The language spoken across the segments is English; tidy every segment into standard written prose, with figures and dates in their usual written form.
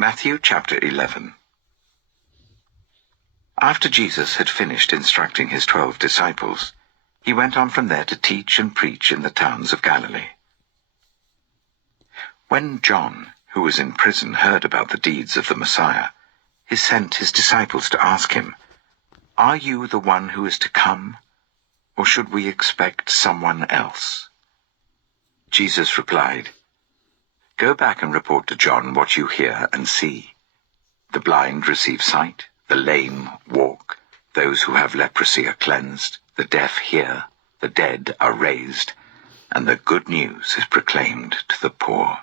Matthew chapter 11. After Jesus had finished instructing his 12 disciples, he went on from there to teach and preach in the towns of Galilee. When John, who was in prison, heard about the deeds of the Messiah, he sent his disciples to ask him, "Are you the one who is to come, or should we expect someone else?" Jesus replied, "Go back and report to John what you hear and see. The blind receive sight, the lame walk, those who have leprosy are cleansed, the deaf hear, the dead are raised, and the good news is proclaimed to the poor.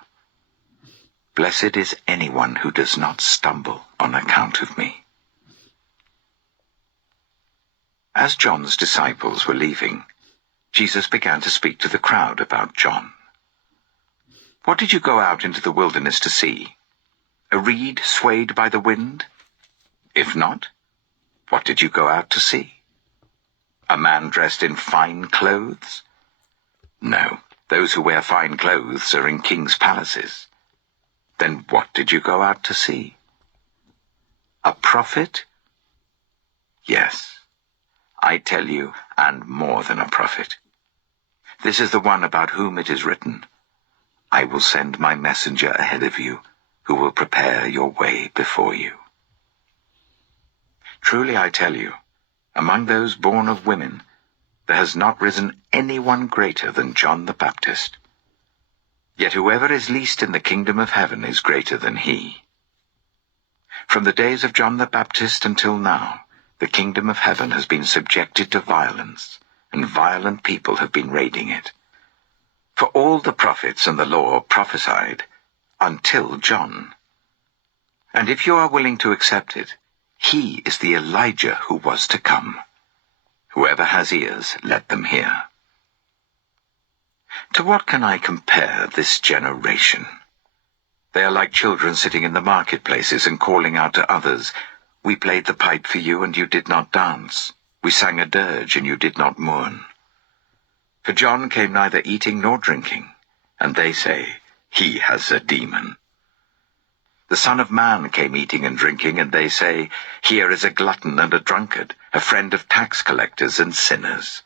Blessed is anyone who does not stumble on account of me." As John's disciples were leaving, Jesus began to speak to the crowd about John. "What did you go out into the wilderness to see? A reed swayed by the wind? If not, what did you go out to see? A man dressed in fine clothes? No, those who wear fine clothes are in kings' palaces. Then what did you go out to see? A prophet? Yes, I tell you, and more than a prophet. This is the one about whom it is written, 'I will send my messenger ahead of you, who will prepare your way before you.' Truly I tell you, among those born of women, there has not risen anyone greater than John the Baptist. Yet whoever is least in the kingdom of heaven is greater than he. From the days of John the Baptist until now, the kingdom of heaven has been subjected to violence, and violent people have been raiding it. For all the prophets and the law prophesied until John. And if you are willing to accept it, he is the Elijah who was to come. Whoever has ears, let them hear. To what can I compare this generation? They are like children sitting in the marketplaces and calling out to others, 'We played the pipe for you, and you did not dance. We sang a dirge, and you did not mourn.' For John came neither eating nor drinking, and they say, 'He has a demon.' The Son of Man came eating and drinking, and they say, 'Here is a glutton and a drunkard, a friend of tax collectors and sinners.'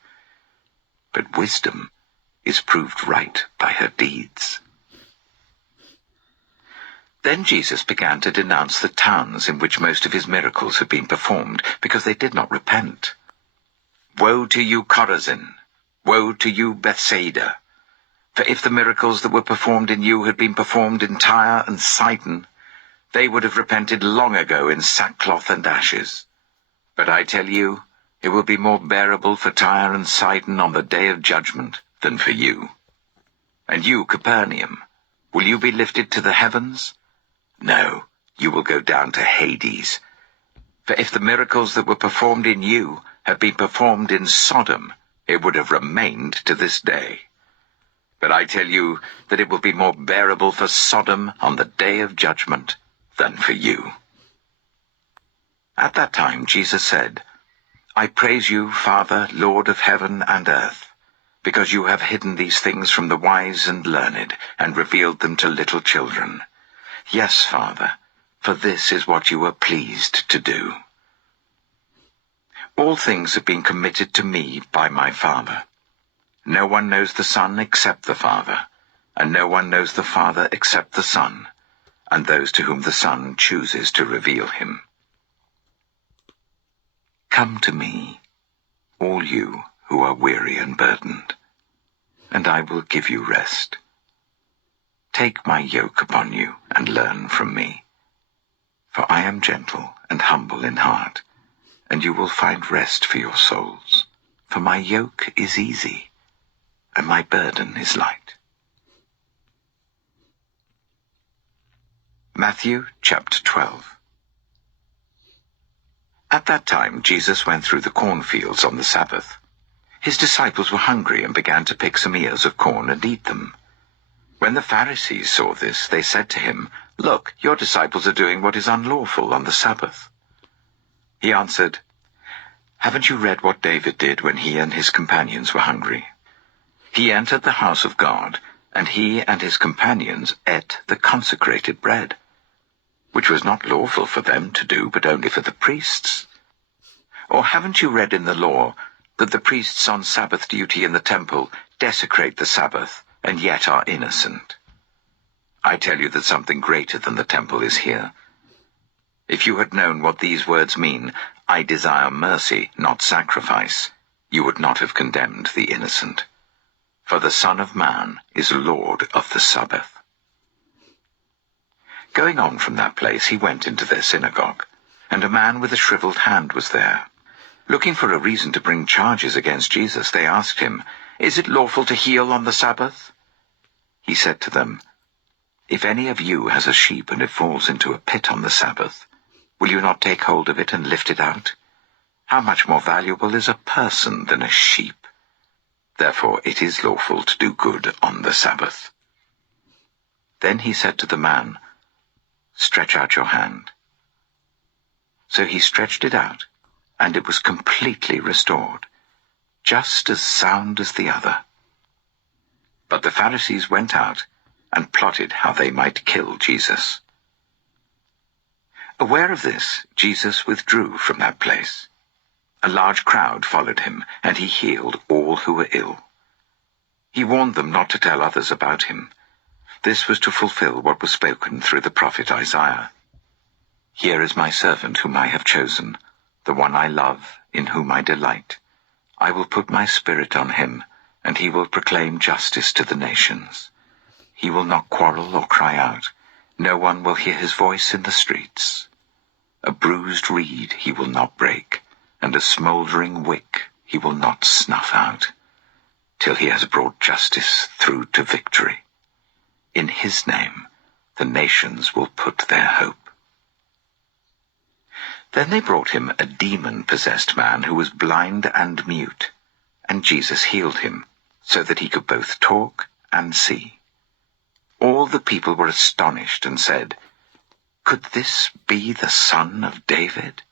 But wisdom is proved right by her deeds." Then Jesus began to denounce the towns in which most of his miracles had been performed, because they did not repent. "Woe to you, Chorazin! Woe to you, Bethsaida! For if the miracles that were performed in you had been performed in Tyre and Sidon, they would have repented long ago in sackcloth and ashes. But I tell you, it will be more bearable for Tyre and Sidon on the day of judgment than for you. And you, Capernaum, will you be lifted to the heavens? No, you will go down to Hades. For if the miracles that were performed in you had been performed in Sodom, it would have remained to this day. But I tell you that it will be more bearable for Sodom on the day of judgment than for you." At that time Jesus said, "I praise you, Father, Lord of heaven and earth, because you have hidden these things from the wise and learned, and revealed them to little children. Yes, Father, for this is what you were pleased to do. All things have been committed to me by my Father. No one knows the Son except the Father, and no one knows the Father except the Son, and those to whom the Son chooses to reveal him. Come to me, all you who are weary and burdened, and I will give you rest. Take my yoke upon you and learn from me, for I am gentle and humble in heart, and you will find rest for your souls. For my yoke is easy, and my burden is light." Matthew chapter 12. At that time Jesus went through the cornfields on the Sabbath. His disciples were hungry and began to pick some ears of corn and eat them. When the Pharisees saw this, they said to him, "Look, your disciples are doing what is unlawful on the Sabbath." He answered, "Haven't you read what David did when he and his companions were hungry? He entered the house of God, and he and his companions ate the consecrated bread. which was not lawful for them to do, but only for the priests. Or haven't you read in the law that the priests on Sabbath duty in the temple desecrate the Sabbath and yet are innocent? I tell you that something greater than the temple is here. If you had known what these words mean, I desire mercy, not sacrifice, you would not have condemned the innocent. For the Son of Man is Lord of the Sabbath. Going on from that place, he went into their synagogue, and a man with a shriveled hand was there. Looking for a reason to bring charges against Jesus, they asked him, "Is it lawful to heal on the Sabbath?" He said to them, "If any of you has a sheep and it falls into a pit on the Sabbath, will you not take hold of it and lift it out? How much more valuable is a person than a sheep? Therefore it is lawful to do good on the Sabbath." Then he said to the man, "Stretch out your hand." So he stretched it out, and it was completely restored, just as sound as the other. But the Pharisees went out and plotted how they might kill Jesus. Aware of this, Jesus withdrew from that place. A large crowd followed him, and he healed all who were ill. He warned them not to tell others about him. This was to fulfill what was spoken through the prophet Isaiah. "Here is my servant whom I have chosen, the one I love, in whom I delight. I will put my spirit on him, and he will proclaim justice to the nations. He will not quarrel or cry out. No one will hear his voice in the streets. A bruised reed he will not break, and a smouldering wick he will not snuff out, till he has brought justice through to victory. In his name the nations will put their hope." Then they brought him a demon-possessed man who was blind and mute, and Jesus healed him, so that he could both talk and see. All the people were astonished and said, "Could this be the Son of David?"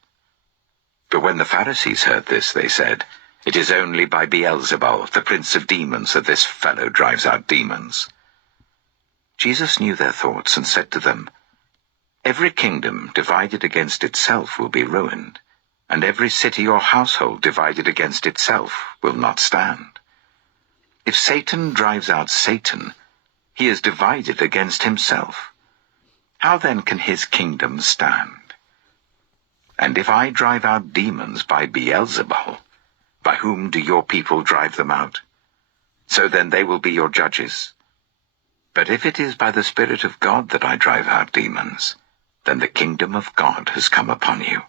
But when the Pharisees heard this, they said, "It is only by Beelzebul, the prince of demons, that this fellow drives out demons." Jesus knew their thoughts and said to them, "Every kingdom divided against itself will be ruined, and every city or household divided against itself will not stand. If Satan drives out Satan, he is divided against himself. How then can his kingdom stand? And if I drive out demons by Beelzebul, by whom do your people drive them out? So then they will be your judges. But if it is by the Spirit of God that I drive out demons, then the kingdom of God has come upon you.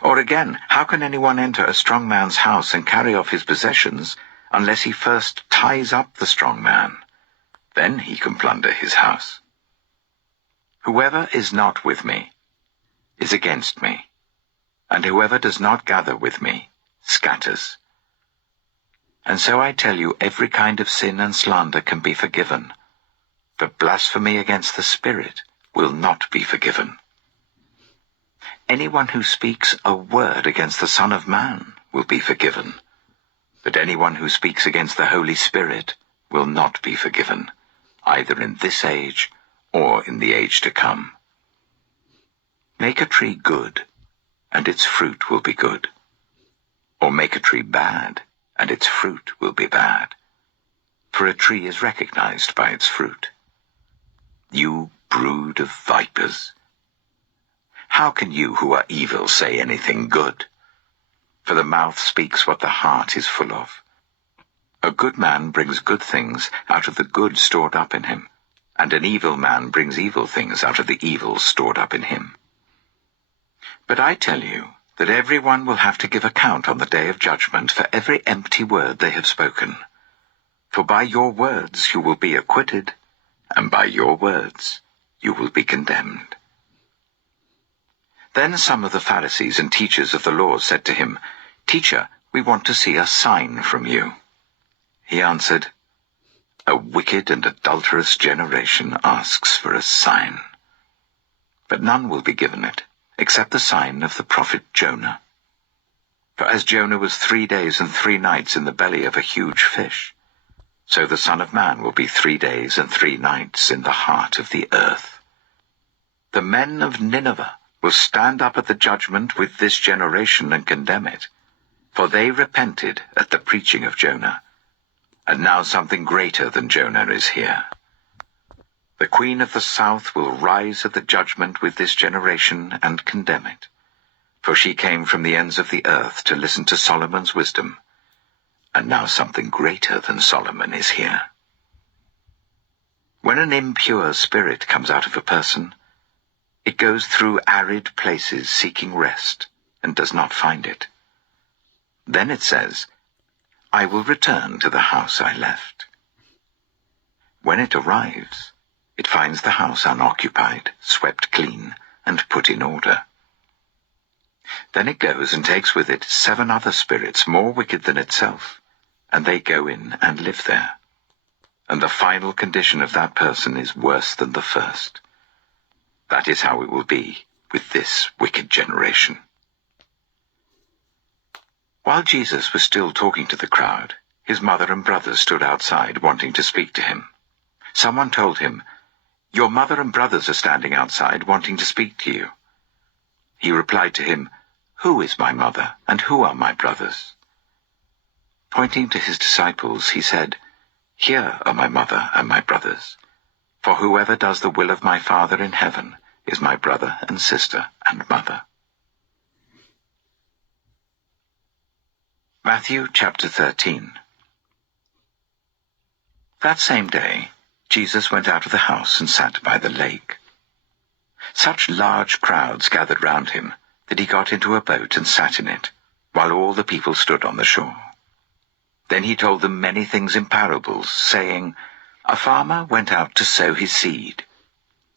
Or again, how can anyone enter a strong man's house and carry off his possessions unless he first ties up the strong man? Then he can plunder his house. Whoever is not with me is against me, and whoever does not gather with me scatters. And so I tell you, every kind of sin and slander can be forgiven, but blasphemy against the Spirit will not be forgiven. Anyone who speaks a word against the Son of Man will be forgiven, but anyone who speaks against the Holy Spirit will not be forgiven, either in this age or in the age to come. Make a tree good, and its fruit will be good. Or make a tree bad, and its fruit will be bad. For a tree is recognized by its fruit. You brood of vipers! How can you who are evil say anything good? For the mouth speaks what the heart is full of. A good man brings good things out of the good stored up in him, and an evil man brings evil things out of the evil stored up in him. But I tell you that everyone will have to give account on the day of judgment for every empty word they have spoken. For by your words you will be acquitted, and by your words you will be condemned. Then some of the Pharisees and teachers of the law said to him, "Teacher, we want to see a sign from you." He answered, "A wicked and adulterous generation asks for a sign. But none will be given it, except the sign of the prophet Jonah. For as Jonah was 3 days and 3 nights in the belly of a huge fish, so the Son of Man will be 3 days and 3 nights in the heart of the earth. The men of Nineveh will stand up at the judgment with this generation and condemn it, for they repented at the preaching of Jonah, and now something greater than Jonah is here. The queen of the south will rise at the judgment with this generation and condemn it, for she came from the ends of the earth to listen to Solomon's wisdom, and now something greater than Solomon is here. When an impure spirit comes out of a person, it goes through arid places seeking rest and does not find it. Then it says, "I will return to the house I left." When it arrives, it finds the house unoccupied, swept clean, and put in order. Then it goes and takes with it 7 other spirits more wicked than itself, and they go in and live there. And the final condition of that person is worse than the first. That is how it will be with this wicked generation. While Jesus was still talking to the crowd, his mother and brothers stood outside wanting to speak to him. Someone told him, "Your mother and brothers are standing outside wanting to speak to you." He replied to him, "Who is my mother and who are my brothers?" Pointing to his disciples, he said, "Here are my mother and my brothers. For whoever does the will of my Father in heaven is my brother and sister and mother." Matthew chapter 13. That same day, Jesus went out of the house and sat by the lake. Such large crowds gathered round him that he got into a boat and sat in it, while all the people stood on the shore. Then he told them many things in parables, saying, "A farmer went out to sow his seed.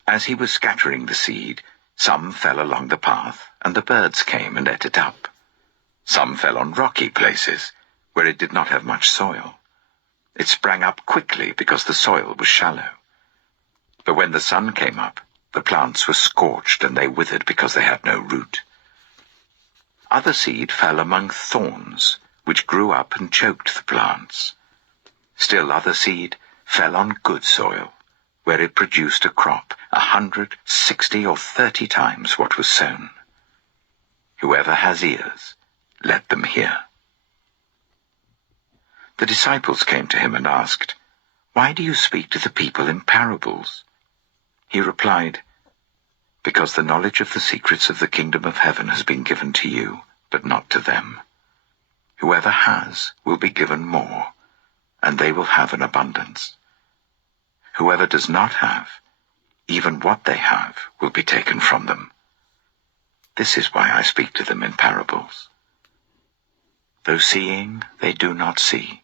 As he was scattering the seed, some fell along the path, and the birds came and ate it up. Some fell on rocky places, where it did not have much soil. It sprang up quickly because the soil was shallow. But when the sun came up, the plants were scorched and they withered because they had no root. Other seed fell among thorns, which grew up and choked the plants. Still other seed fell on good soil, where it produced a crop 100, 60, or 30 times what was sown. Whoever has ears, let them hear." The disciples came to him and asked, "Why do you speak to the people in parables?" He replied, "Because the knowledge of the secrets of the kingdom of heaven has been given to you, but not to them. Whoever has will be given more, and they will have an abundance. Whoever does not have, even what they have will be taken from them. This is why I speak to them in parables. Though seeing, they do not see.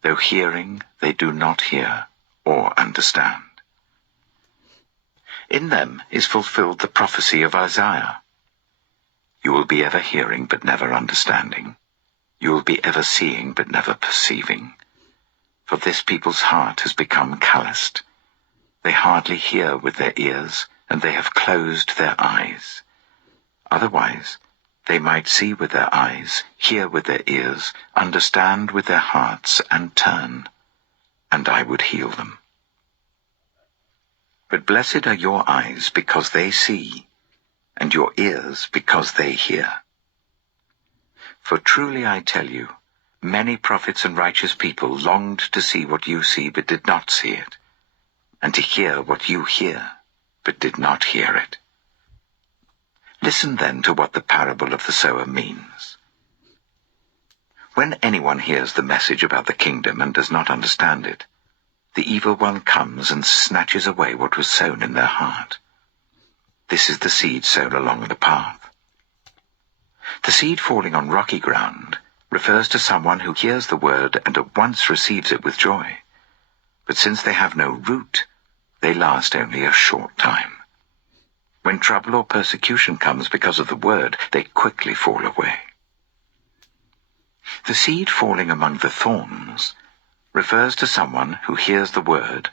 Though hearing, they do not hear or understand. In them is fulfilled the prophecy of Isaiah. You will be ever hearing but never understanding. You will be ever seeing but never perceiving. For this people's heart has become calloused. They hardly hear with their ears, and they have closed their eyes. Otherwise, they might see with their eyes, hear with their ears, understand with their hearts, and turn, and I would heal them. But blessed are your eyes because they see, and your ears because they hear. For truly I tell you, many prophets and righteous people longed to see what you see but did not see it, and to hear what you hear but did not hear it. Listen then to what the parable of the sower means. When anyone hears the message about the kingdom and does not understand it, the evil one comes and snatches away what was sown in their heart. This is the seed sown along the path. The seed falling on rocky ground refers to someone who hears the word and at once receives it with joy. But since they have no root, they last only a short time. When trouble or persecution comes because of the word, they quickly fall away. The seed falling among the thorns refers to someone who hears the word,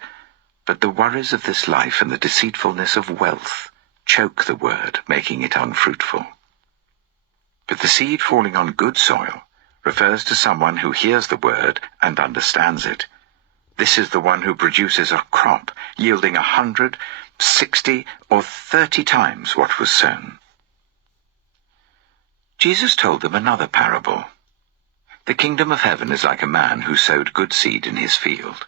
but the worries of this life and the deceitfulness of wealth choke the word, making it unfruitful. But the seed falling on good soil refers to someone who hears the word and understands it, This is the one who produces a crop yielding 100, 60, or 30 times what was sown. Jesus told them another parable. The kingdom of heaven is like a man who sowed good seed in his field.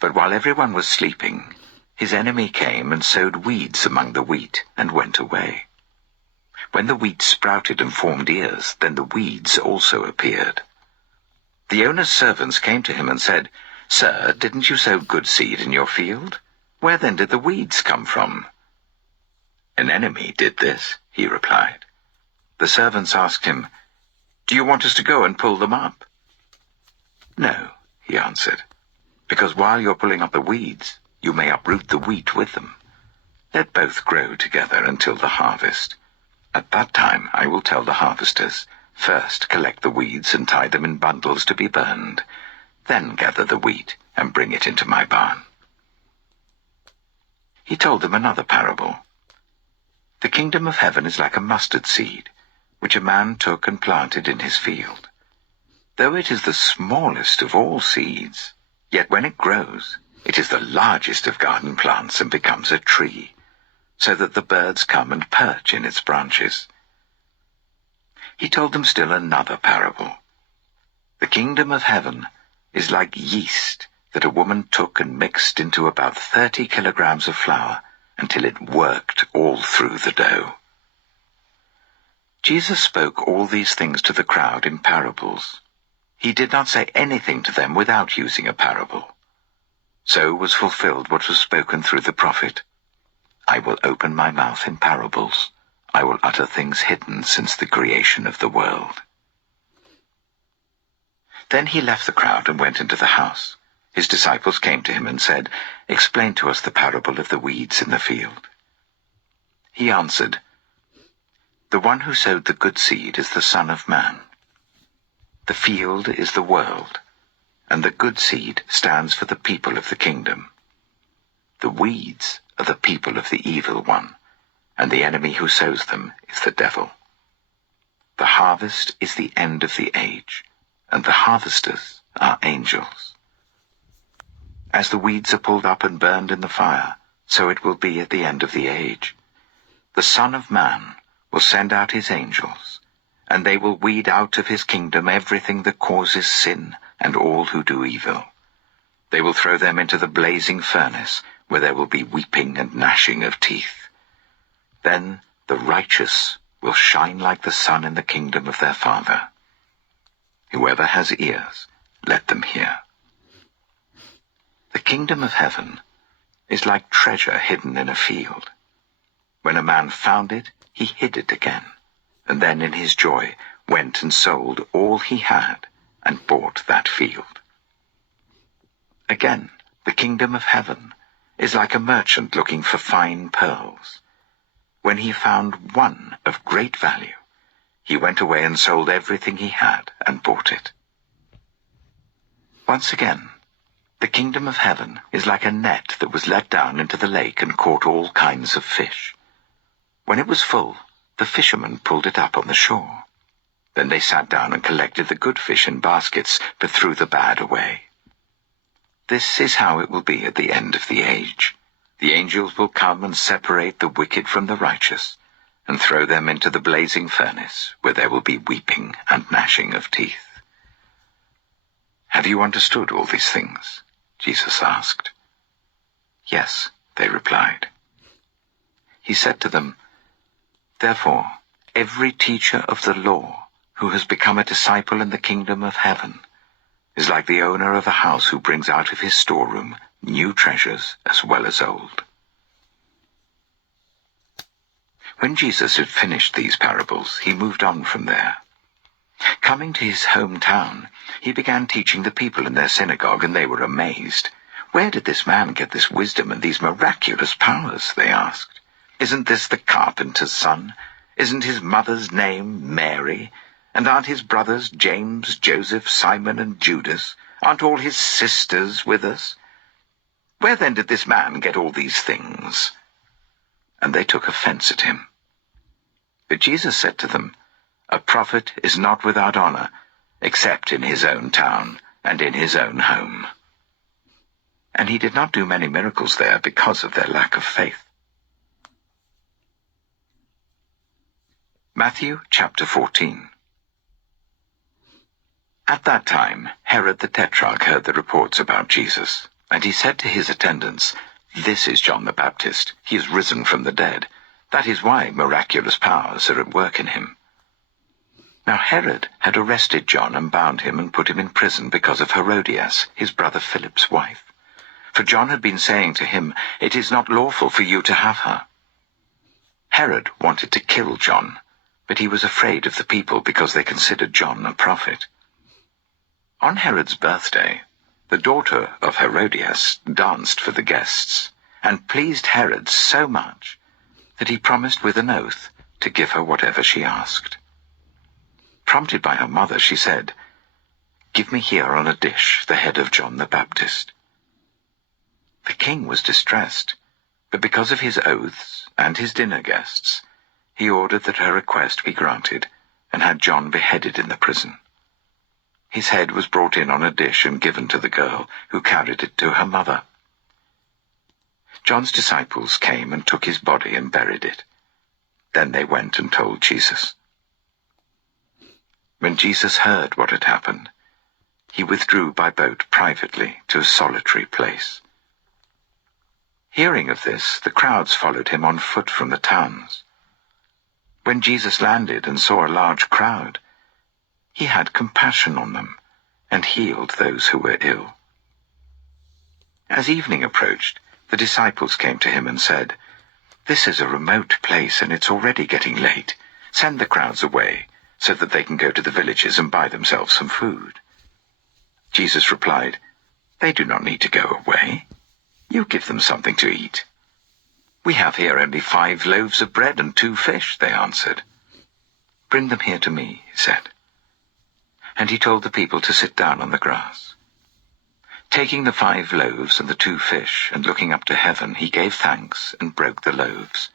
But while everyone was sleeping, his enemy came and sowed weeds among the wheat and went away. When the wheat sprouted and formed ears, then the weeds also appeared. The owner's servants came to him and said, "Sir, didn't you sow good seed in your field? Where then did the weeds come from?" "An enemy did this," he replied. The servants asked him, "Do you want us to go and pull them up?" "No," he answered, "because while you're pulling up the weeds, you may uproot the wheat with them. Let both grow together until the harvest. At that time I will tell the harvesters, first collect the weeds and tie them in bundles to be burned. Then gather the wheat and bring it into my barn." He told them another parable. The kingdom of heaven is like a mustard seed, which a man took and planted in his field. Though it is the smallest of all seeds, yet when it grows, it is the largest of garden plants and becomes a tree, so that the birds come and perch in its branches. He told them still another parable. The kingdom of heaven is like yeast that a woman took and mixed into about 30 kilograms of flour until it worked all through the dough. Jesus spoke all these things to the crowd in parables. He did not say anything to them without using a parable. So was fulfilled what was spoken through the prophet. "I will open my mouth in parables. I will utter things hidden since the creation of the world." Then he left the crowd and went into the house. His disciples came to him and said, "Explain to us the parable of the weeds in the field." He answered, "The one who sowed the good seed is the Son of Man. The field is the world, and the good seed stands for the people of the kingdom. The weeds are the people of the evil one, and the enemy who sows them is the devil. The harvest is the end of the age, and the harvesters are angels. As the weeds are pulled up and burned in the fire, so it will be at the end of the age. The Son of Man will send out his angels, and they will weed out of his kingdom everything that causes sin and all who do evil. They will throw them into the blazing furnace, where there will be weeping and gnashing of teeth. Then the righteous will shine like the sun in the kingdom of their Father. Whoever has ears, let them hear." The kingdom of heaven is like treasure hidden in a field. When a man found it, he hid it again, and then in his joy went and sold all he had and bought that field. Again, the kingdom of heaven is like a merchant looking for fine pearls. When he found one of great value, he went away and sold everything he had and bought it. Once again, the kingdom of heaven is like a net that was let down into the lake and caught all kinds of fish. When it was full, the fishermen pulled it up on the shore. Then they sat down and collected the good fish in baskets, but threw the bad away. This is how it will be at the end of the age. The angels will come and separate the wicked from the righteous, and throw them into the blazing furnace, where there will be weeping and gnashing of teeth. "Have you understood all these things?" Jesus asked. "Yes," they replied. He said to them, "Therefore, every teacher of the law who has become a disciple in the kingdom of heaven is like the owner of a house who brings out of his storeroom new treasures as well as old." When Jesus had finished these parables, he moved on from there. Coming to his hometown, he began teaching the people in their synagogue, and they were amazed. "Where did this man get this wisdom and these miraculous powers?" they asked. "Isn't this the carpenter's son? Isn't his mother's name Mary? And aren't his brothers James, Joseph, Simon, and Judas? Aren't all his sisters with us? Where then did this man get all these things?" And they took offense at him. But Jesus said to them, "A prophet is not without honor, except in his own town and in his own home." and he did not do many miracles there because of their lack of faith. Matthew chapter 14. At that time, Herod the Tetrarch heard the reports about Jesus, and he said to his attendants, "This is John the Baptist. He is risen from the dead. That is why miraculous powers are at work in him." Now Herod had arrested John and bound him and put him in prison because of Herodias, his brother Philip's wife. For John had been saying to him, "It is not lawful for you to have her." Herod wanted to kill John, but he was afraid of the people because they considered John a prophet. On Herod's birthday, the daughter of Herodias danced for the guests, and pleased Herod so much that he promised with an oath to give her whatever she asked. Prompted by her mother, she said, "Give me here on a dish the head of John the Baptist." The king was distressed, but because of his oaths and his dinner guests, he ordered that her request be granted, and had John beheaded in the prison. His head was brought in on a dish and given to the girl, who carried it to her mother. John's disciples came and took his body and buried it. Then they went and told Jesus. When Jesus heard what had happened, he withdrew by boat privately to a solitary place. Hearing of this, the crowds followed him on foot from the towns. When Jesus landed and saw a large crowd, he had compassion on them and healed those who were ill. As evening approached, the disciples came to him and said, "This is a remote place and it's already getting late. Send the crowds away so that they can go to the villages and buy themselves some food." Jesus replied, "They do not need to go away. You give them something to eat." "We have here only 5 loaves of bread and 2 fish," they answered. "Bring them here to me," he said. And he told the people to sit down on the grass. Taking the 5 loaves and the 2 fish, and looking up to heaven, he gave thanks and broke the loaves.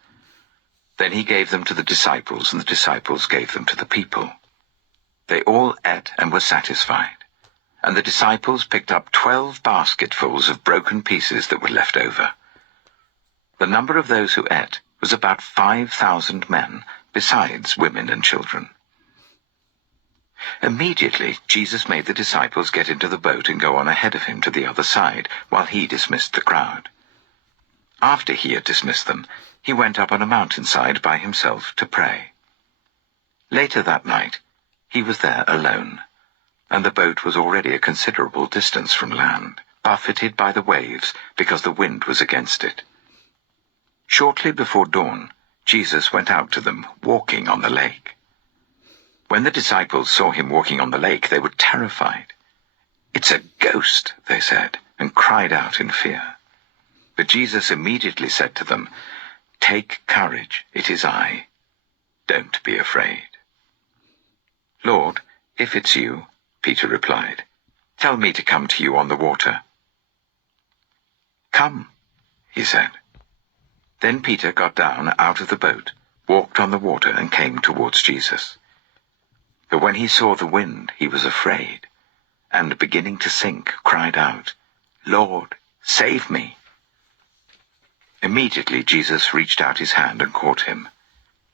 Then he gave them to the disciples, and the disciples gave them to the people. They all ate and were satisfied, and the disciples picked up 12 basketfuls of broken pieces that were left over. The number of those who ate was about 5,000 men, besides women and children. Immediately Jesus made the disciples get into the boat and go on ahead of him to the other side, while he dismissed the crowd. After he had dismissed them, he went up on a mountainside by himself to pray. Later that night, he was there alone, and the boat was already a considerable distance from land, buffeted by the waves because the wind was against it. Shortly before dawn, Jesus went out to them, walking on the lake. When the disciples saw him walking on the lake, they were terrified. "It's a ghost," they said, and cried out in fear. But Jesus immediately said to them, "Take courage, it is I. Don't be afraid." "Lord, if it's you," Peter replied, "tell me to come to you on the water." "Come," he said. Then Peter got down out of the boat, walked on the water, and came towards Jesus. But when he saw the wind, he was afraid, and beginning to sink, cried out, "Lord, save me." Immediately Jesus reached out his hand and caught him.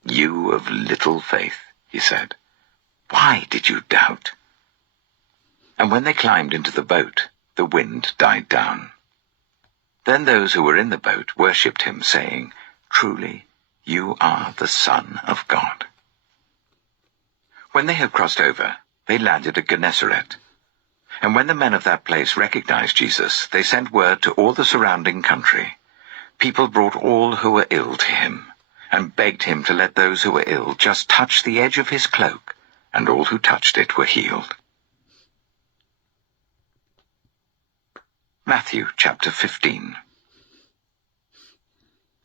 "You of little faith," he said, "why did you doubt?" And when they climbed into the boat, the wind died down. Then those who were in the boat worshipped him, saying, "Truly, you are the Son of God." When they had crossed over, they landed at Gennesaret. And when the men of that place recognized Jesus, they sent word to all the surrounding country. People brought all who were ill to him, and begged him to let those who were ill just touch the edge of his cloak, and all who touched it were healed. Matthew chapter 15.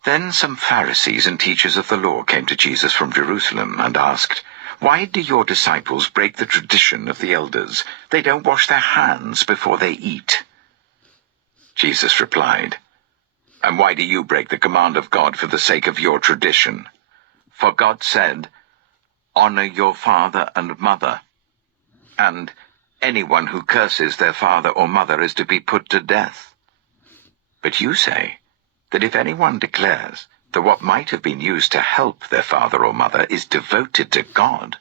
Then some Pharisees and teachers of the law came to Jesus from Jerusalem and asked, "Why do your disciples break the tradition of the elders? They don't wash their hands before they eat." Jesus replied, "And why do you break the command of God for the sake of your tradition? For God said, 'Honor your father and mother,' and 'Anyone who curses their father or mother is to be put to death.' But you say that if anyone declares that what might have been used to help their father or mother is devoted to God,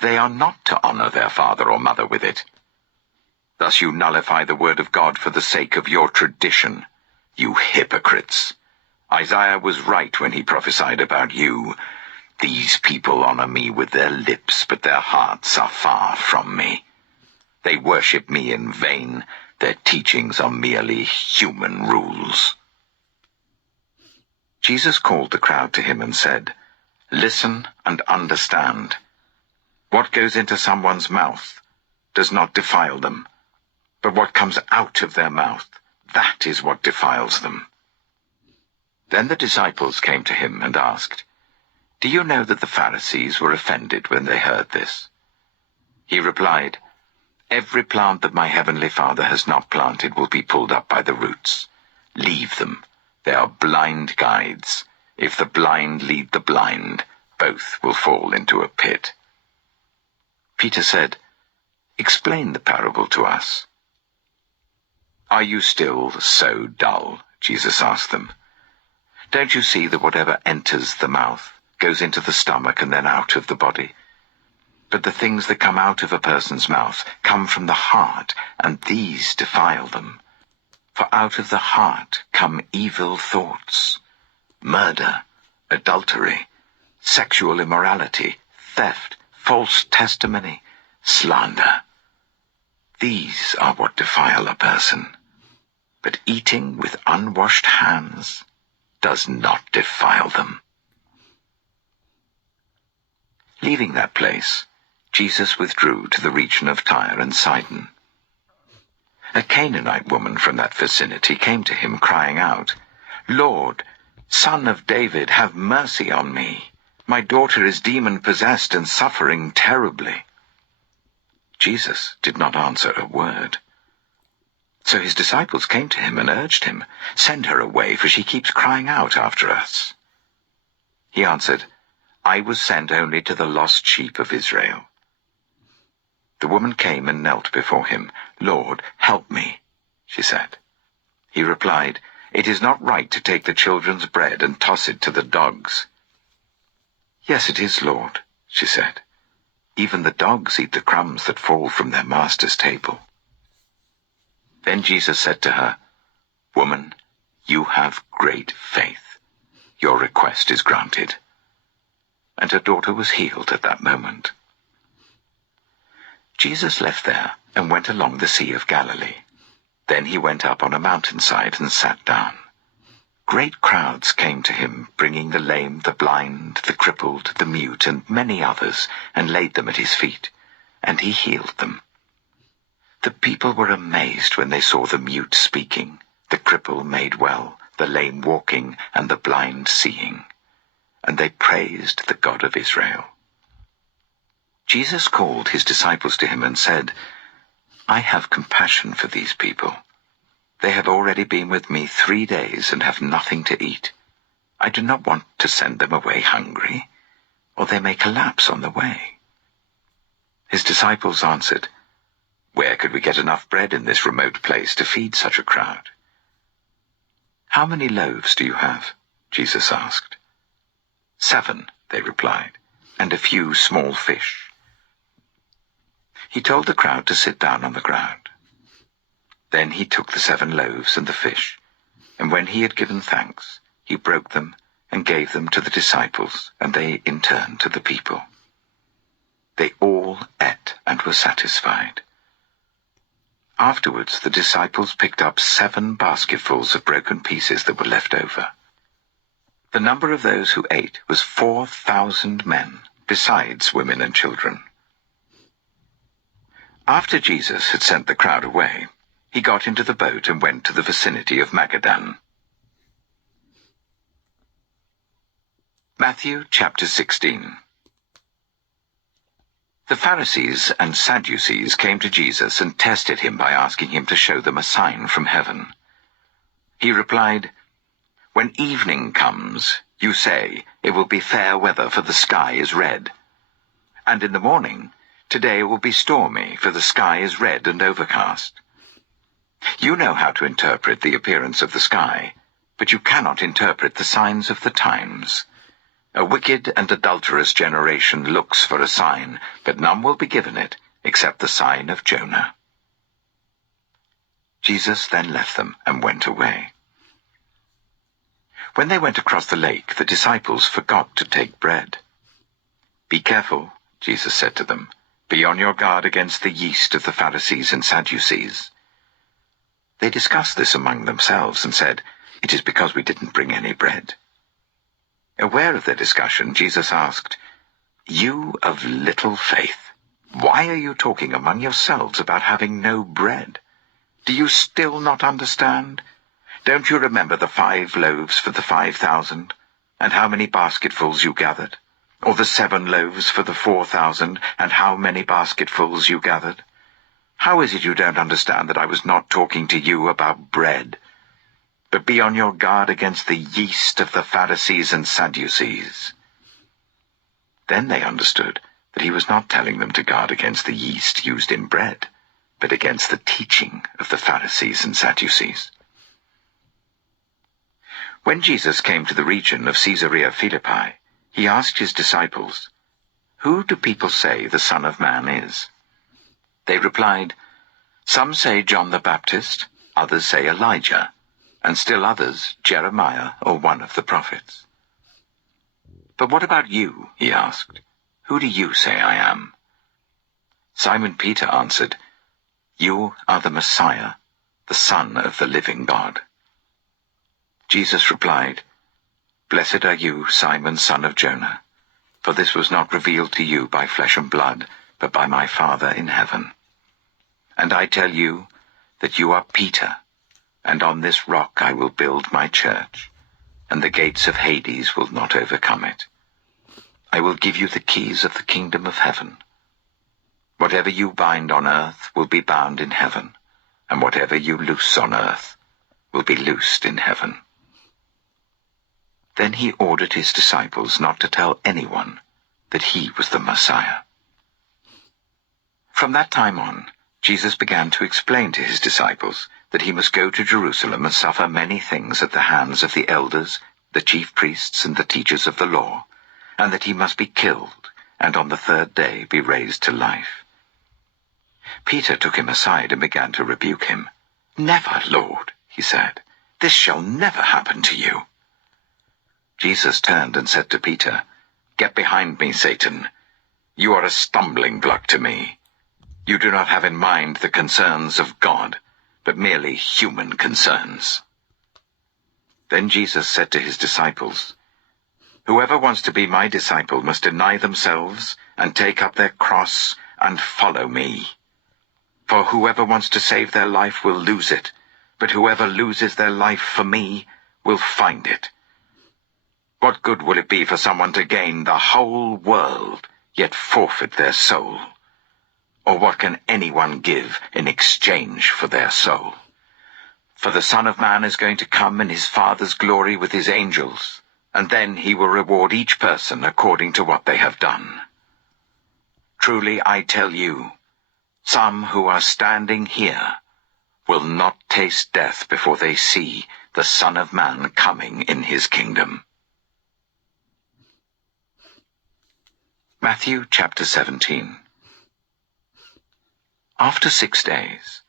they are not to honor their father or mother with it. Thus you nullify the word of God for the sake of your tradition, you hypocrites. Isaiah was right when he prophesied about you. These people honor me with their lips, but their hearts are far from me. They worship me in vain. Their teachings are merely human rules. Jesus called the crowd to him and said, "Listen and understand. What goes into someone's mouth does not defile them, but what comes out of their mouth, that is what defiles them." Then the disciples came to him and asked, "Do you know that the Pharisees were offended when they heard this?" He replied, "Every plant that my heavenly Father has not planted will be pulled up by the roots. Leave them. They are blind guides. If the blind lead the blind, both will fall into a pit." Peter said, "Explain the parable to us." "Are you still so dull?" Jesus asked them. "Don't you see that whatever enters the mouth goes into the stomach and then out of the body? But the things that come out of a person's mouth come from the heart, and these defile them. For out of the heart come evil thoughts, murder, adultery, sexual immorality, theft, false testimony, slander. These are what defile a person. But eating with unwashed hands does not defile them." Leaving that place, Jesus withdrew to the region of Tyre and Sidon. A Canaanite woman from that vicinity came to him crying out, "Lord, Son of David, have mercy on me. My daughter is demon-possessed and suffering terribly." Jesus did not answer a word. So his disciples came to him and urged him, "Send her away, for she keeps crying out after us." He answered, "I was sent only to the lost sheep of Israel." The woman came and knelt before him. "Lord, help me," she said. He replied, "It is not right to take the children's bread and toss it to the dogs." "Yes, it is, Lord," she said. "Even the dogs eat the crumbs that fall from their master's table." Then Jesus said to her, "Woman, you have great faith. Your request is granted." And her daughter was healed at that moment. Jesus left there and went along the Sea of Galilee. Then he went up on a mountainside and sat down. Great crowds came to him, bringing the lame, the blind, the crippled, the mute, and many others, and laid them at his feet, and he healed them. The people were amazed when they saw the mute speaking, the cripple made well, the lame walking, and the blind seeing. And they praised the God of Israel. Jesus called his disciples to him and said, "I have compassion for these people. They have already been with me 3 days and have nothing to eat. I do not want to send them away hungry, or they may collapse on the way." His disciples answered, "Where could we get enough bread in this remote place to feed such a crowd?" "How many loaves do you have?" Jesus asked. 7, they replied, "and a few small fish." He told the crowd to sit down on the ground. Then he took the 7 loaves and the fish, and when he had given thanks, he broke them and gave them to the disciples, and they in turn to the people. They all ate and were satisfied. Afterwards the disciples picked up 7 basketfuls of broken pieces that were left over. The number of those who ate was 4,000 men, besides women and children. After Jesus had sent the crowd away, he got into the boat and went to the vicinity of Magadan. Matthew chapter 16. The Pharisees and Sadducees came to Jesus and tested him by asking him to show them a sign from heaven. He replied, "When evening comes, you say, 'It will be fair weather, for the sky is red.' And in the morning, 'Today it will be stormy, for the sky is red and overcast.' You know how to interpret the appearance of the sky, but you cannot interpret the signs of the times. A wicked and adulterous generation looks for a sign, but none will be given it except the sign of Jonah." Jesus then left them and went away. When they went across the lake, the disciples forgot to take bread. "Be careful," Jesus said to them. "Be on your guard against the yeast of the Pharisees and Sadducees." They discussed this among themselves and said, "It is because we didn't bring any bread." Aware of their discussion, Jesus asked, "You of little faith, why are you talking among yourselves about having no bread? Do you still not understand? Don't you remember the 5 loaves for the 5,000, and how many basketfuls you gathered? Or the 7 loaves for the 4,000, and how many basketfuls you gathered? How is it you don't understand that I was not talking to you about bread? But be on your guard against the yeast of the Pharisees and Sadducees." Then they understood that he was not telling them to guard against the yeast used in bread, but against the teaching of the Pharisees and Sadducees. When Jesus came to the region of Caesarea Philippi, he asked his disciples, "Who do people say the Son of Man is?" They replied, "Some say John the Baptist, others say Elijah, and still others Jeremiah or one of the prophets." "But what about you?" he asked. "Who do you say I am?" Simon Peter answered, "You are the Messiah, the Son of the living God." Jesus replied, "Blessed are you, Simon, son of Jonah, for this was not revealed to you by flesh and blood, but by my Father in heaven. And I tell you that you are Peter, and on this rock I will build my church, and the gates of Hades will not overcome it. I will give you the keys of the kingdom of heaven. Whatever you bind on earth will be bound in heaven, and whatever you loose on earth will be loosed in heaven." Then he ordered his disciples not to tell anyone that he was the Messiah. From that time on, Jesus began to explain to his disciples that he must go to Jerusalem and suffer many things at the hands of the elders, the chief priests, and the teachers of the law, and that he must be killed, and on the 3rd day be raised to life. Peter took him aside and began to rebuke him. "Never, Lord," he said. "This shall never happen to you." Jesus turned and said to Peter, "Get behind me, Satan. You are a stumbling block to me. You do not have in mind the concerns of God, but merely human concerns." Then Jesus said to his disciples, "Whoever wants to be my disciple must deny themselves and take up their cross and follow me. For whoever wants to save their life will lose it, but whoever loses their life for me will find it. What good will it be for someone to gain the whole world, yet forfeit their soul? Or what can anyone give in exchange for their soul? For the Son of Man is going to come in his Father's glory with his angels, and then he will reward each person according to what they have done. Truly I tell you, some who are standing here will not taste death before they see the Son of Man coming in his kingdom." Matthew chapter 17. After 6 days,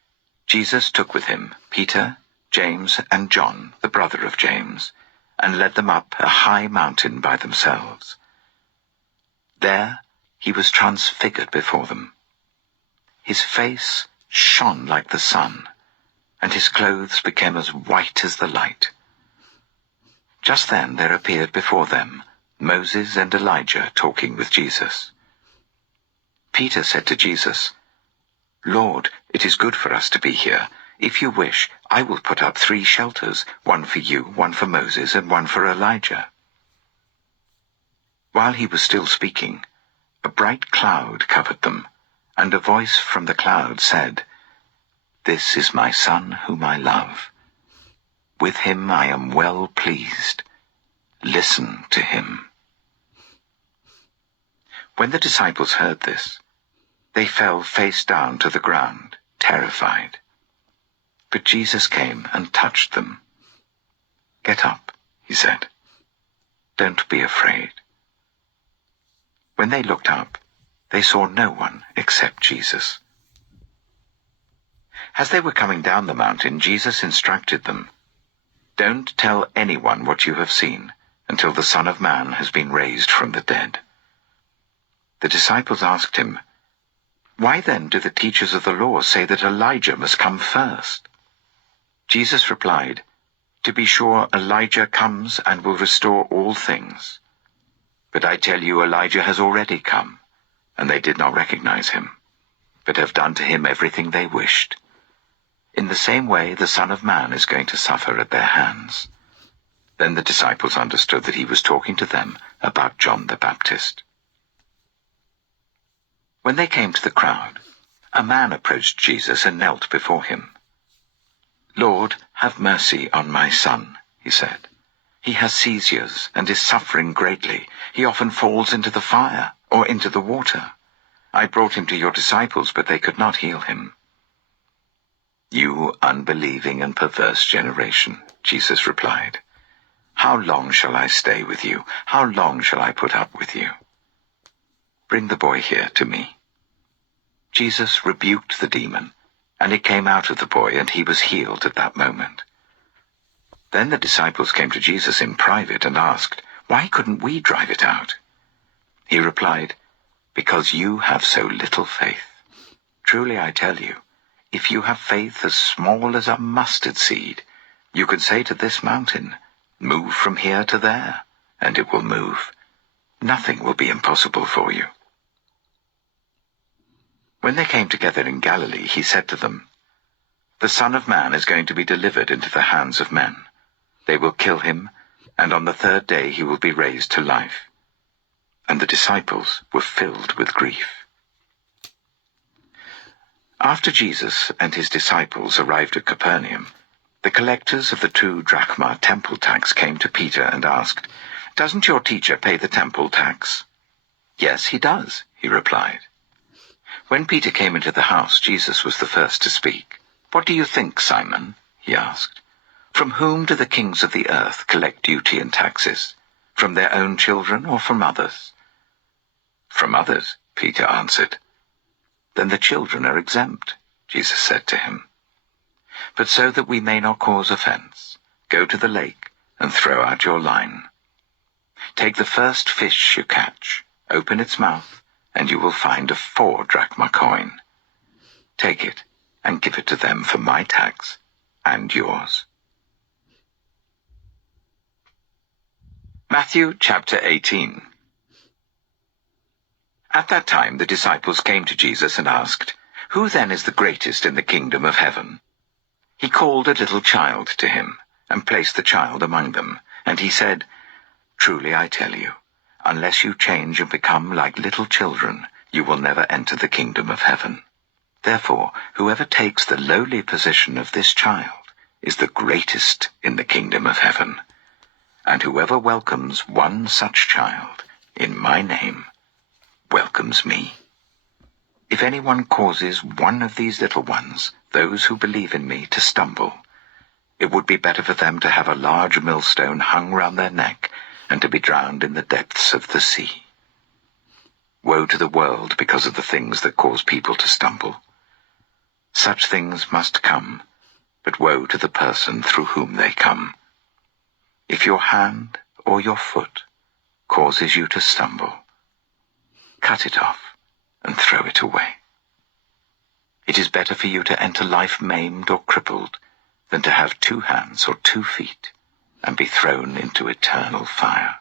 Jesus took with him Peter, James, and John, the brother of James, and led them up a high mountain by themselves. There he was transfigured before them. His face shone like the sun, and his clothes became as white as the light. Just then there appeared before them Moses and Elijah talking with Jesus. Peter said to Jesus, "Lord, it is good for us to be here. If you wish, I will put up 3 shelters, one for you, one for Moses, and one for Elijah." While he was still speaking, a bright cloud covered them, and a voice from the cloud said, "This is my Son whom I love. With him I am well pleased. Listen to him." When the disciples heard this, they fell face down to the ground, terrified. But Jesus came and touched them. "Get up," he said. "Don't be afraid." When they looked up, they saw no one except Jesus. As they were coming down the mountain, Jesus instructed them, "Don't tell anyone what you have seen until the Son of Man has been raised from the dead." The disciples asked him, "Why then do the teachers of the law say that Elijah must come first?" Jesus replied, "To be sure, Elijah comes and will restore all things. But I tell you, Elijah has already come, and they did not recognize him, but have done to him everything they wished. In the same way, the Son of Man is going to suffer at their hands." Then the disciples understood that he was talking to them about John the Baptist. When they came to the crowd, a man approached Jesus and knelt before him. "Lord, have mercy on my son," he said. "He has seizures and is suffering greatly. He often falls into the fire or into the water. I brought him to your disciples, but they could not heal him." "You unbelieving and perverse generation," Jesus replied, "how long shall I stay with you? How long shall I put up with you? Bring the boy here to me." Jesus rebuked the demon, and it came out of the boy, and he was healed at that moment. Then the disciples came to Jesus in private and asked, "Why couldn't we drive it out?" He replied, "Because you have so little faith. Truly I tell you, if you have faith as small as a mustard seed, you can say to this mountain, 'Move from here to there,' and it will move. Nothing will be impossible for you." When they came together in Galilee, he said to them, "The Son of Man is going to be delivered into the hands of men. They will kill him, and on the third day he will be raised to life." And the disciples were filled with grief. After Jesus and his disciples arrived at Capernaum, the collectors of the 2 drachma temple tax came to Peter and asked, "Doesn't your teacher pay the temple tax?" "Yes, he does," he replied. When Peter came into the house, Jesus was the first to speak. "What do you think, Simon?" he asked. "From whom do the kings of the earth collect duty and taxes? From their own children or from others?" "From others," Peter answered. "Then the children are exempt," Jesus said to him. "But so that we may not cause offense, go to the lake and throw out your line. Take the first fish you catch, open its mouth, and you will find a 4 drachma coin. Take it and give it to them for my tax and yours." Matthew chapter 18. At that time the disciples came to Jesus and asked, "Who then is the greatest in the kingdom of heaven?" He called a little child to him, and placed the child among them, and he said, "Truly I tell you, unless you change and become like little children, you will never enter the kingdom of heaven. Therefore, whoever takes the lowly position of this child is the greatest in the kingdom of heaven. And whoever welcomes one such child in my name welcomes me. If anyone causes one of these little ones, those who believe in me, to stumble, it would be better for them to have a large millstone hung round their neck and to be drowned in the depths of the sea. Woe to the world because of the things that cause people to stumble. Such things must come, but woe to the person through whom they come. If your hand or your foot causes you to stumble, cut it off and throw it away. It is better for you to enter life maimed or crippled than to have 2 hands or 2 feet and be thrown into eternal fire.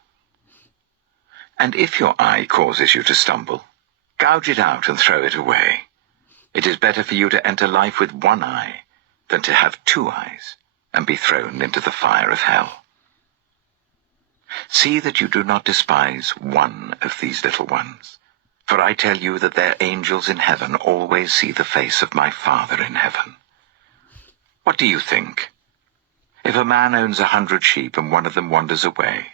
And if your eye causes you to stumble, gouge it out and throw it away. It is better for you to enter life with 1 eye than to have 2 eyes and be thrown into the fire of hell. See that you do not despise one of these little ones, for I tell you that their angels in heaven always see the face of my Father in heaven. What do you think? If a man owns 100 sheep and one of them wanders away,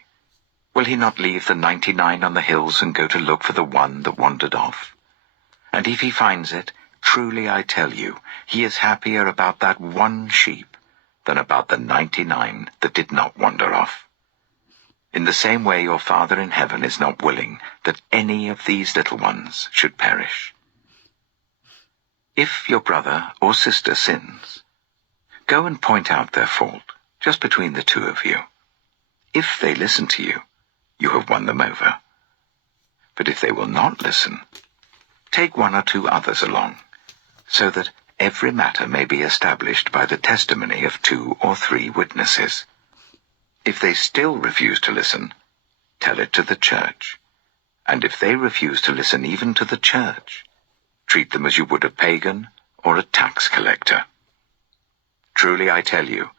will he not leave the 99 on the hills and go to look for the one that wandered off? And if he finds it, Truly I tell you, he is happier about that one sheep than about the 99 that did not wander off. In the same way your Father in heaven is not willing that any of these little ones should perish. If your brother or sister sins, go and point out their fault, just between the two of you. If they listen to you, you have won them over. But if they will not listen, take one or two others along, so that every matter may be established by the testimony of 2 or 3 witnesses. If they still refuse to listen, tell it to the church. And if they refuse to listen even to the church, treat them as you would a pagan or a tax collector. Truly I tell you,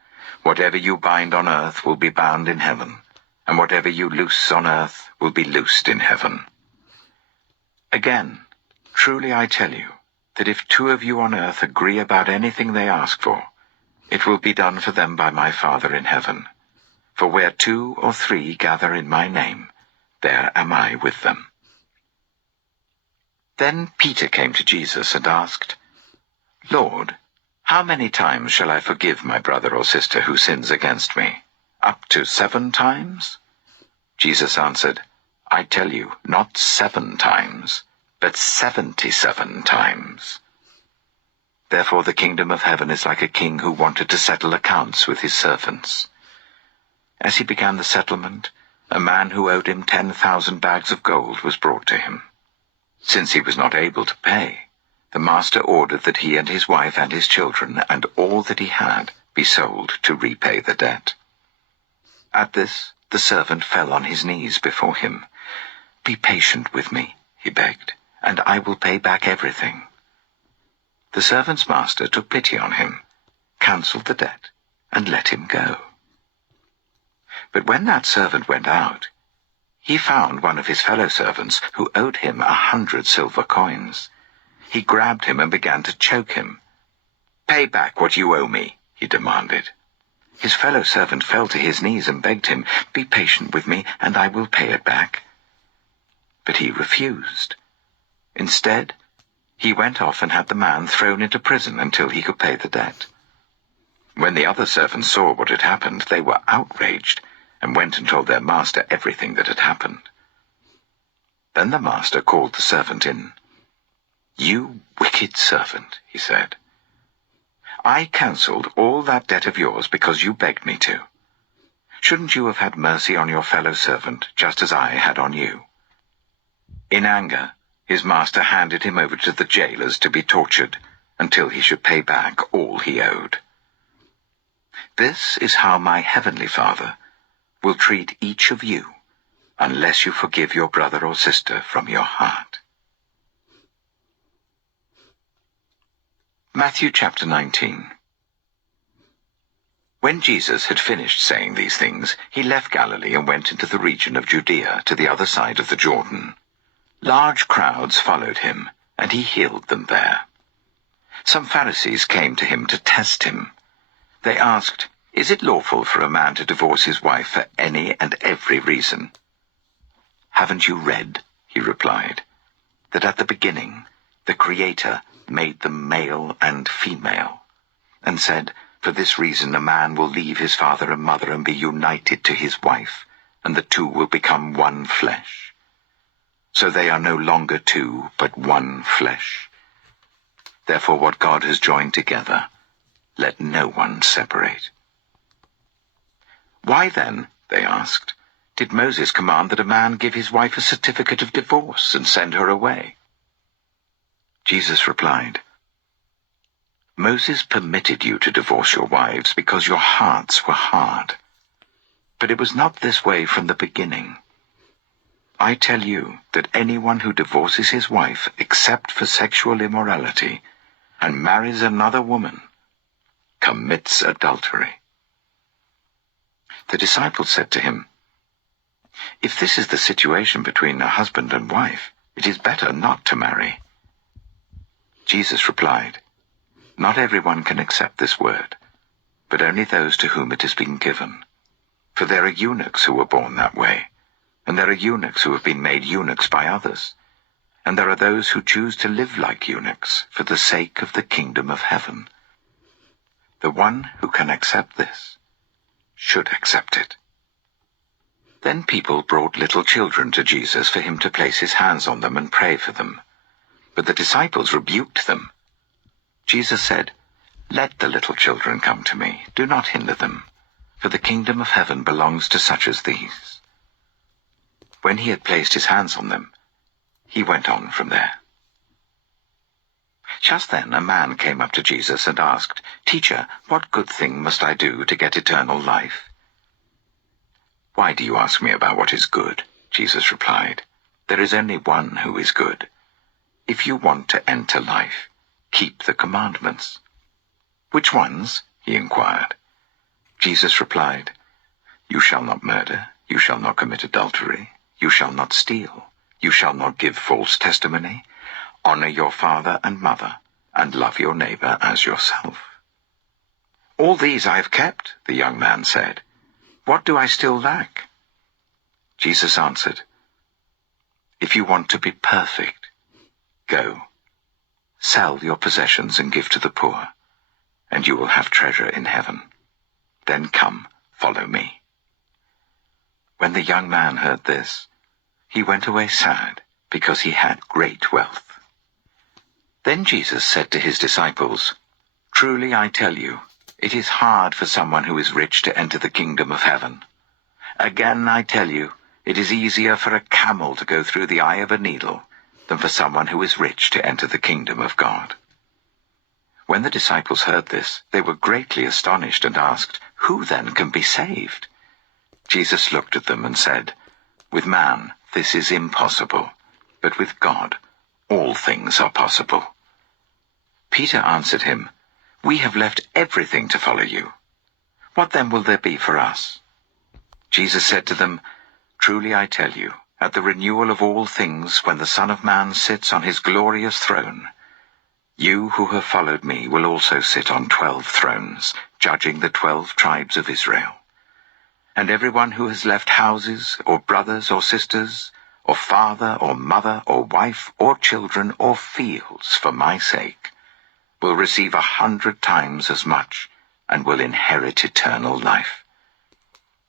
whatever you bind on earth will be bound in heaven, and whatever you loose on earth will be loosed in heaven. Again, truly I tell you, that if 2 of you on earth agree about anything they ask for, it will be done for them by my Father in heaven. For where 2 or 3 gather in my name, there am I with them. Then Peter came to Jesus and asked, Lord, how many times shall I forgive my brother or sister who sins against me? Up to 7 times? Jesus answered, I tell you, not 7 times, but 77 times. Therefore the kingdom of heaven is like a king who wanted to settle accounts with his servants. As he began the settlement, a man who owed him 10,000 bags of gold was brought to him. Since he was not able to pay, the master ordered that he and his wife and his children and all that he had be sold to repay the debt. At this, the servant fell on his knees before him. Be patient with me, he begged, and I will pay back everything. The servant's master took pity on him, cancelled the debt, and let him go. But when that servant went out, he found one of his fellow servants who owed him 100 silver coins. He grabbed him and began to choke him. Pay back what you owe me, he demanded. His fellow servant fell to his knees and begged him, Be patient with me, and I will pay it back. But he refused. Instead, he went off and had the man thrown into prison until he could pay the debt. When the other servants saw what had happened, they were outraged and went and told their master everything that had happened. Then the master called the servant in. You wicked servant, he said. I cancelled all that debt of yours because you begged me to. Shouldn't you have had mercy on your fellow servant, just as I had on you? In anger, his master handed him over to the jailers to be tortured until he should pay back all he owed. This is how my heavenly Father will treat each of you unless you forgive your brother or sister from your heart. Matthew chapter 19. When Jesus had finished saying these things, he left Galilee and went into the region of Judea to the other side of the Jordan. Large crowds followed him, and he healed them there. Some Pharisees came to him to test him. They asked, Is it lawful for a man to divorce his wife for any and every reason? Haven't you read, he replied, that at the beginning the Creator made them male and female, and said, For this reason a man will leave his father and mother and be united to his wife, and the 2 will become one flesh. So they are no longer 2, but one flesh. Therefore what God has joined together, let no one separate. Why then, they asked, did Moses command that a man give his wife a certificate of divorce and send her away? Jesus replied, Moses permitted you to divorce your wives because your hearts were hard. But it was not this way from the beginning. I tell you that anyone who divorces his wife except for sexual immorality and marries another woman commits adultery. The disciples said to him, If this is the situation between a husband and wife, it is better not to marry. Jesus replied, Not everyone can accept this word, but only those to whom it has been given. For there are eunuchs who were born that way, and there are eunuchs who have been made eunuchs by others. and there are those who choose to live like eunuchs for the sake of the kingdom of heaven. The one who can accept this should accept it." Then people brought little children to Jesus for him to place his hands on them and pray for them. But the disciples rebuked them. Jesus said, "Let the little children come to me. Do not hinder them, for the kingdom of heaven belongs to such as these." When he had placed his hands on them, he went on from there. Just then a man came up to Jesus and asked, "Teacher, what good thing must I do to get eternal life?" "Why do you ask me about what is good?" Jesus replied. "There is only one who is good. If you want to enter life, keep the commandments." "Which ones?" he inquired. Jesus replied, "You shall not murder, you shall not commit adultery, you shall not steal, you shall not give false testimony, honor your father and mother, and love your neighbor as yourself." "All these I have kept," the young man said. "What do I still lack?" Jesus answered, "If you want to be perfect, go, sell your possessions and give to the poor, and you will have treasure in heaven. Then come, follow me." When the young man heard this, he went away sad, because he had great wealth. Then Jesus said to his disciples, "Truly I tell you, it is hard for someone who is rich to enter the kingdom of heaven. Again I tell you, it is easier for a camel to go through the eye of a needle than for someone who is rich to enter the kingdom of God." When the disciples heard this, they were greatly astonished and asked, "Who then can be saved?" Jesus looked at them and said, "With man this is impossible, but with God all things are possible." Peter answered him, "We have left everything to follow you. What then will there be for us?" Jesus said to them, "Truly I tell you, at the renewal of all things, when the Son of Man sits on his glorious throne, you who have followed me will also sit on 12 thrones, judging the 12 tribes of Israel. And everyone who has left houses, or brothers or sisters, or father or mother or wife or children or fields for my sake, will receive 100 times as much and will inherit eternal life.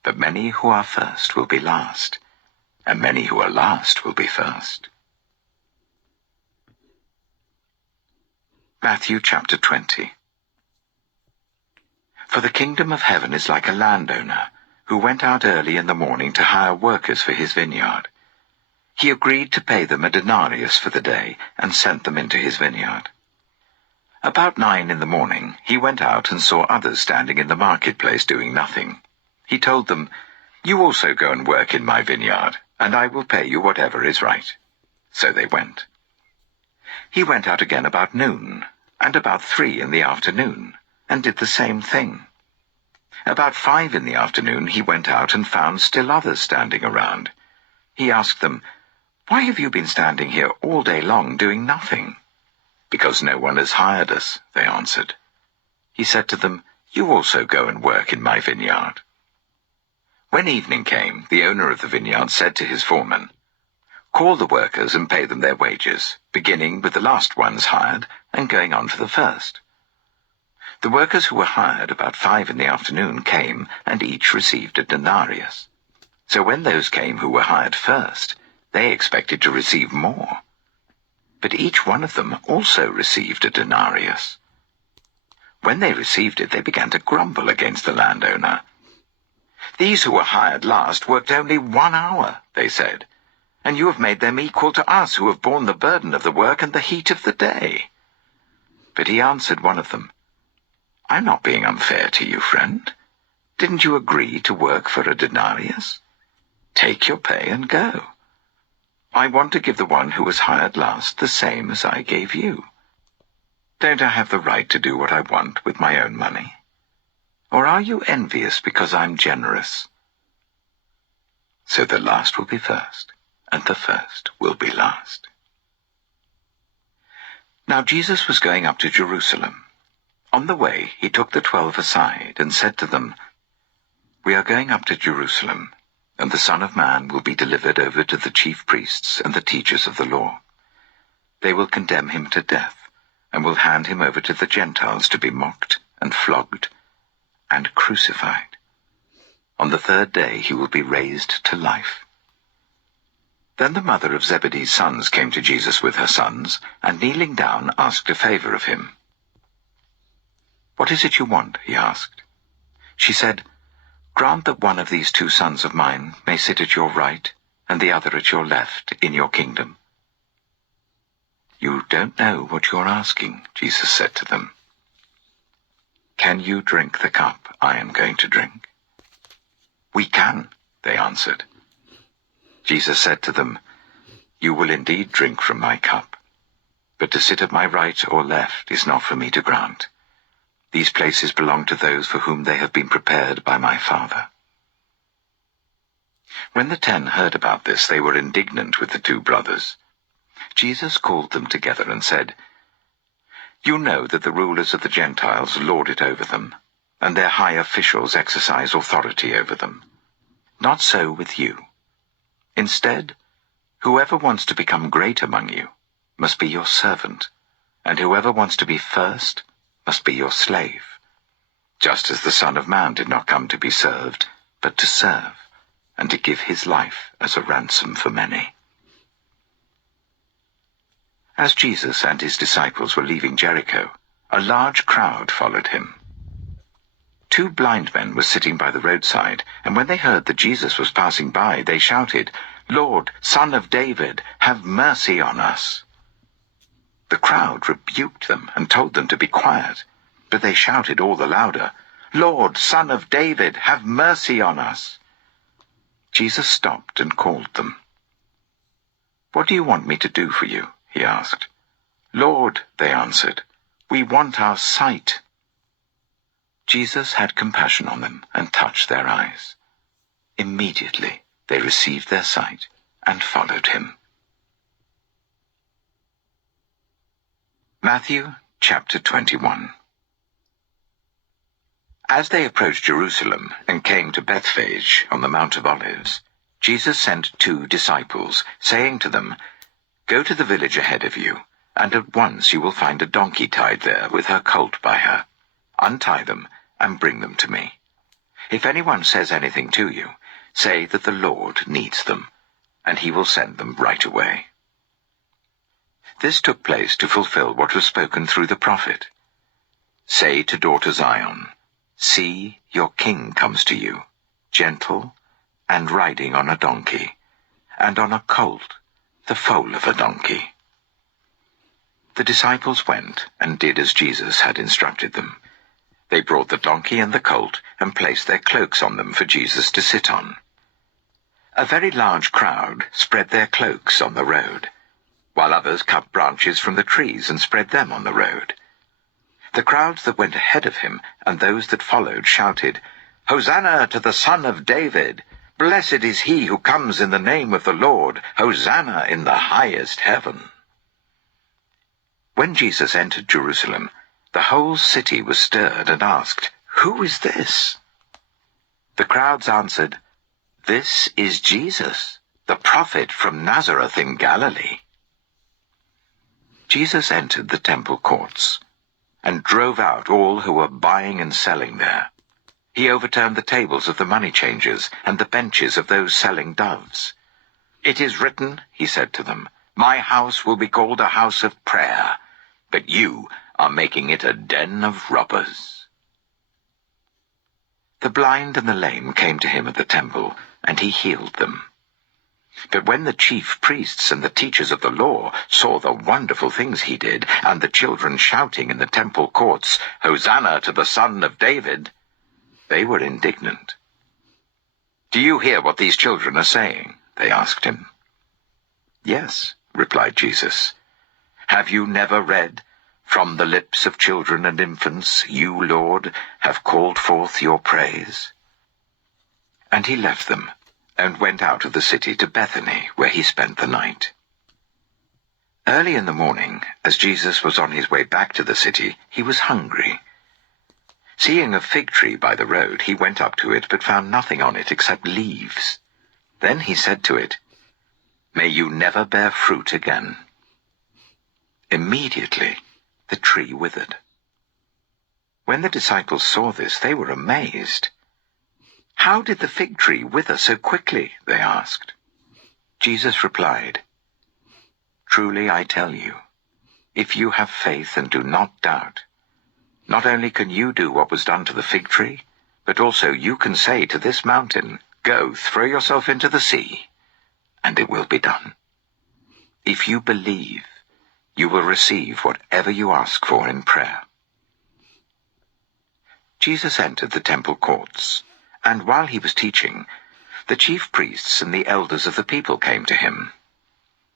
But many who are first will be last, and many who are last will be first." Matthew chapter 20. For the kingdom of heaven is like a landowner who went out early in the morning to hire workers for his vineyard. He agreed to pay them a denarius for the day and sent them into his vineyard. About 9 in the morning he went out and saw others standing in the marketplace doing nothing. He told them, "You also go and work in my vineyard, and I will pay you whatever is right." So they went. He went out again about noon, and about 3 in the afternoon, and did the same thing. About 5 in the afternoon he went out and found still others standing around. He asked them, "Why have you been standing here all day long doing nothing?" "Because no one has hired us," they answered. He said to them, "You also go and work in my vineyard." When evening came, the owner of the vineyard said to his foreman, "Call the workers and pay them their wages, beginning with the last ones hired and going on to the first." The workers who were hired about 5 in the afternoon came, and each received a denarius. So when those came who were hired first, they expected to receive more. But each one of them also received a denarius. When they received it, they began to grumble against the landowner. "These who were hired last worked only 1 hour," they said, "and you have made them equal to us who have borne the burden of the work and the heat of the day." But he answered one of them, "I'm not being unfair to you, friend. Didn't you agree to work for a denarius? Take your pay and go. I want to give the one who was hired last the same as I gave you. Don't I have the right to do what I want with my own money? Or are you envious because I'm generous?" So the last will be first, and the first will be last. Now Jesus was going up to Jerusalem. On the way he took the 12 aside and said to them, "We are going up to Jerusalem, and the Son of Man will be delivered over to the chief priests and the teachers of the law. they will condemn him to death, and will hand him over to the Gentiles to be mocked and flogged and crucified. On the third day he will be raised to life." Then the mother of Zebedee's sons came to Jesus with her sons, and kneeling down asked a favor of him. "What is it you want?" he asked. She said, "Grant that one of these 2 sons of mine may sit at your right and the other at your left in your kingdom." "You don't know what you're asking," Jesus said to them. "Can you drink the cup I am going to drink?" "We can," they answered. Jesus said to them, "You will indeed drink from my cup, but to sit at my right or left is not for me to grant. These places belong to those for whom they have been prepared by my Father." When the 10 heard about this, they were indignant with the 2 brothers. Jesus called them together and said, "You know that the rulers of the Gentiles lord it over them, and their high officials exercise authority over them. Not so with you. Instead, whoever wants to become great among you must be your servant, and whoever wants to be first must be your slave, just as the Son of Man did not come to be served, but to serve, and to give his life as a ransom for many." As Jesus and his disciples were leaving Jericho, a large crowd followed him. 2 blind men were sitting by the roadside, and when they heard that Jesus was passing by, they shouted, "Lord, Son of David, have mercy on us." The crowd rebuked them and told them to be quiet, but they shouted all the louder, "Lord, Son of David, have mercy on us." Jesus stopped and called them. "What do you want me to do for you?" he asked. "Lord," they answered, "we want our sight." Jesus had compassion on them and touched their eyes. Immediately they received their sight and followed him. Matthew chapter 21. As they approached Jerusalem and came to Bethphage on the Mount of Olives, Jesus sent 2 disciples, saying to them, "Go to the village ahead of you, and at once you will find a donkey tied there with her colt by her. Untie them and bring them to me. If anyone says anything to you, say that the Lord needs them, and he will send them right away." This took place to fulfill what was spoken through the prophet. "Say to daughter Zion, see, your king comes to you, gentle and riding on a donkey, and on a colt, the foal of a donkey." The disciples went and did as Jesus had instructed them. They brought the donkey and the colt and placed their cloaks on them for Jesus to sit on. A very large crowd spread their cloaks on the road, while others cut branches from the trees and spread them on the road. The crowds that went ahead of him and those that followed shouted, "Hosanna to the Son of David! Blessed is he who comes in the name of the Lord! Hosanna in the highest heaven!" When Jesus entered Jerusalem, the whole city was stirred and asked, "Who is this?" The crowds answered, "This is Jesus, the prophet from Nazareth in Galilee." Jesus entered the temple courts and drove out all who were buying and selling there. He overturned the tables of the money changers and the benches of those selling doves. "It is written," he said to them, "My house will be called a house of prayer, but you are making it a den of robbers." The blind and the lame came to him at the temple, and he healed them. But when the chief priests and the teachers of the law saw the wonderful things he did, and the children shouting in the temple courts, "Hosanna to the Son of David," they were indignant. "Do you hear what these children are saying?" they asked him. "Yes," replied Jesus. "Have you never read, 'From the lips of children and infants, you, Lord, have called forth your praise'?" And he left them and went out of the city to Bethany, where he spent the night. Early in the morning, as Jesus was on his way back to the city, he was hungry. Seeing a fig tree by the road, he went up to it, but found nothing on it except leaves. Then he said to it, "May you never bear fruit again." Immediately the tree withered. When the disciples saw this, they were amazed. "How did the fig tree wither so quickly?" they asked. Jesus replied, "Truly I tell you, if you have faith and do not doubt, not only can you do what was done to the fig tree, but also you can say to this mountain, 'Go, throw yourself into the sea,' and it will be done. If you believe, you will receive whatever you ask for in prayer." Jesus entered the temple courts, and while he was teaching, the chief priests and the elders of the people came to him.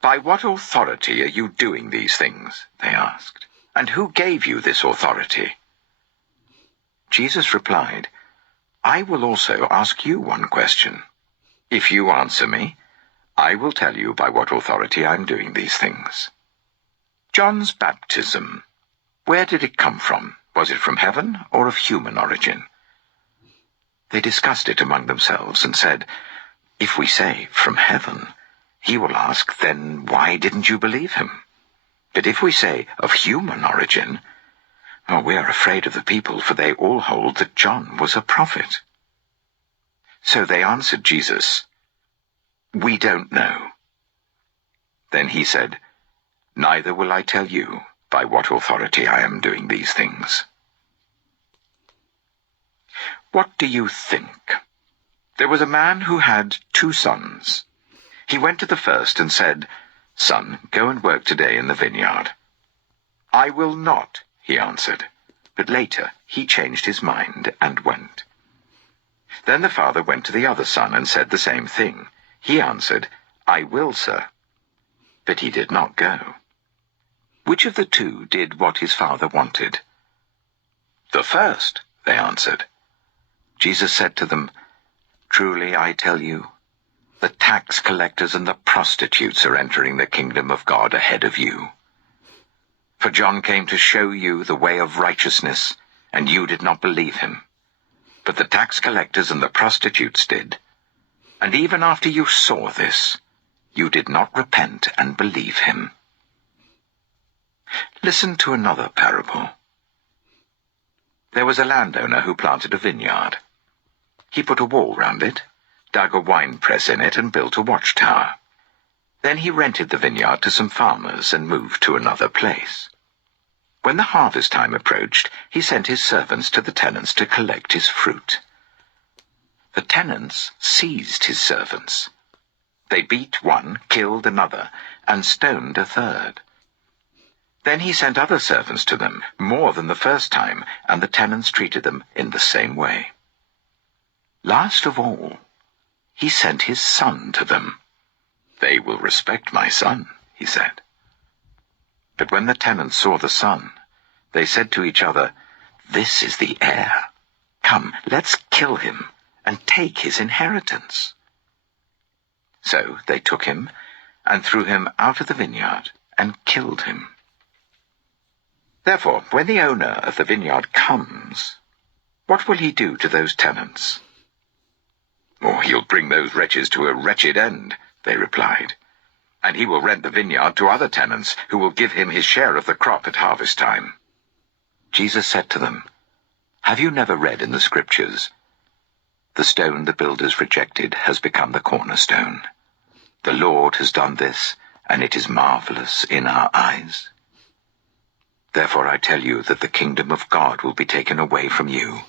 "By what authority are you doing these things?" they asked. "And who gave you this authority?" Jesus replied, "I will also ask you one question. If you answer me, I will tell you by what authority I am doing these things. John's baptism, where did it come from? Was it from heaven or of human origin?" They discussed it among themselves and said, "If we say, 'From heaven,' he will ask, 'Then why didn't you believe him?' But if we say, 'Of human origin,' we are afraid of the people, for they all hold that John was a prophet." So they answered Jesus, "We don't know." Then he said, "Neither will I tell you by what authority I am doing these things." What do you think? There was a man who had 2 sons. He went to the first and said, "Son, go and work today in the vineyard." "I will not," he answered. But later he changed his mind and went. Then the father went to the other son and said the same thing. He answered, "I will, sir." But he did not go. Which of the 2 did what his father wanted? "The first," they answered. Jesus said to them, "Truly I tell you, the tax collectors and the prostitutes are entering the kingdom of God ahead of you. For John came to show you the way of righteousness, and you did not believe him. But the tax collectors and the prostitutes did. And even after you saw this, you did not repent and believe him." Listen to another parable. There was a landowner who planted a vineyard. He put a wall round it, dug a winepress in it, and built a watchtower. Then he rented the vineyard to some farmers and moved to another place. When the harvest time approached, he sent his servants to the tenants to collect his fruit. The tenants seized his servants. They beat one, killed another, and stoned a third. Then he sent other servants to them, more than the first time, and the tenants treated them in the same way. Last of all, he sent his son to them. "They will respect my son," he said. But when the tenants saw the son, they said to each other, "This is the heir. Come, let's kill him and take his inheritance." So they took him and threw him out of the vineyard and killed him. Therefore, when the owner of the vineyard comes, what will he do to those tenants? "He'll bring those wretches to a wretched end," they replied. "And he will rent the vineyard to other tenants, who will give him his share of the crop at harvest time." Jesus said to them, "Have you never read in the Scriptures, 'The stone the builders rejected has become the cornerstone. The Lord has done this, and it is marvelous in our eyes'? Therefore I tell you that the kingdom of God will be taken away from you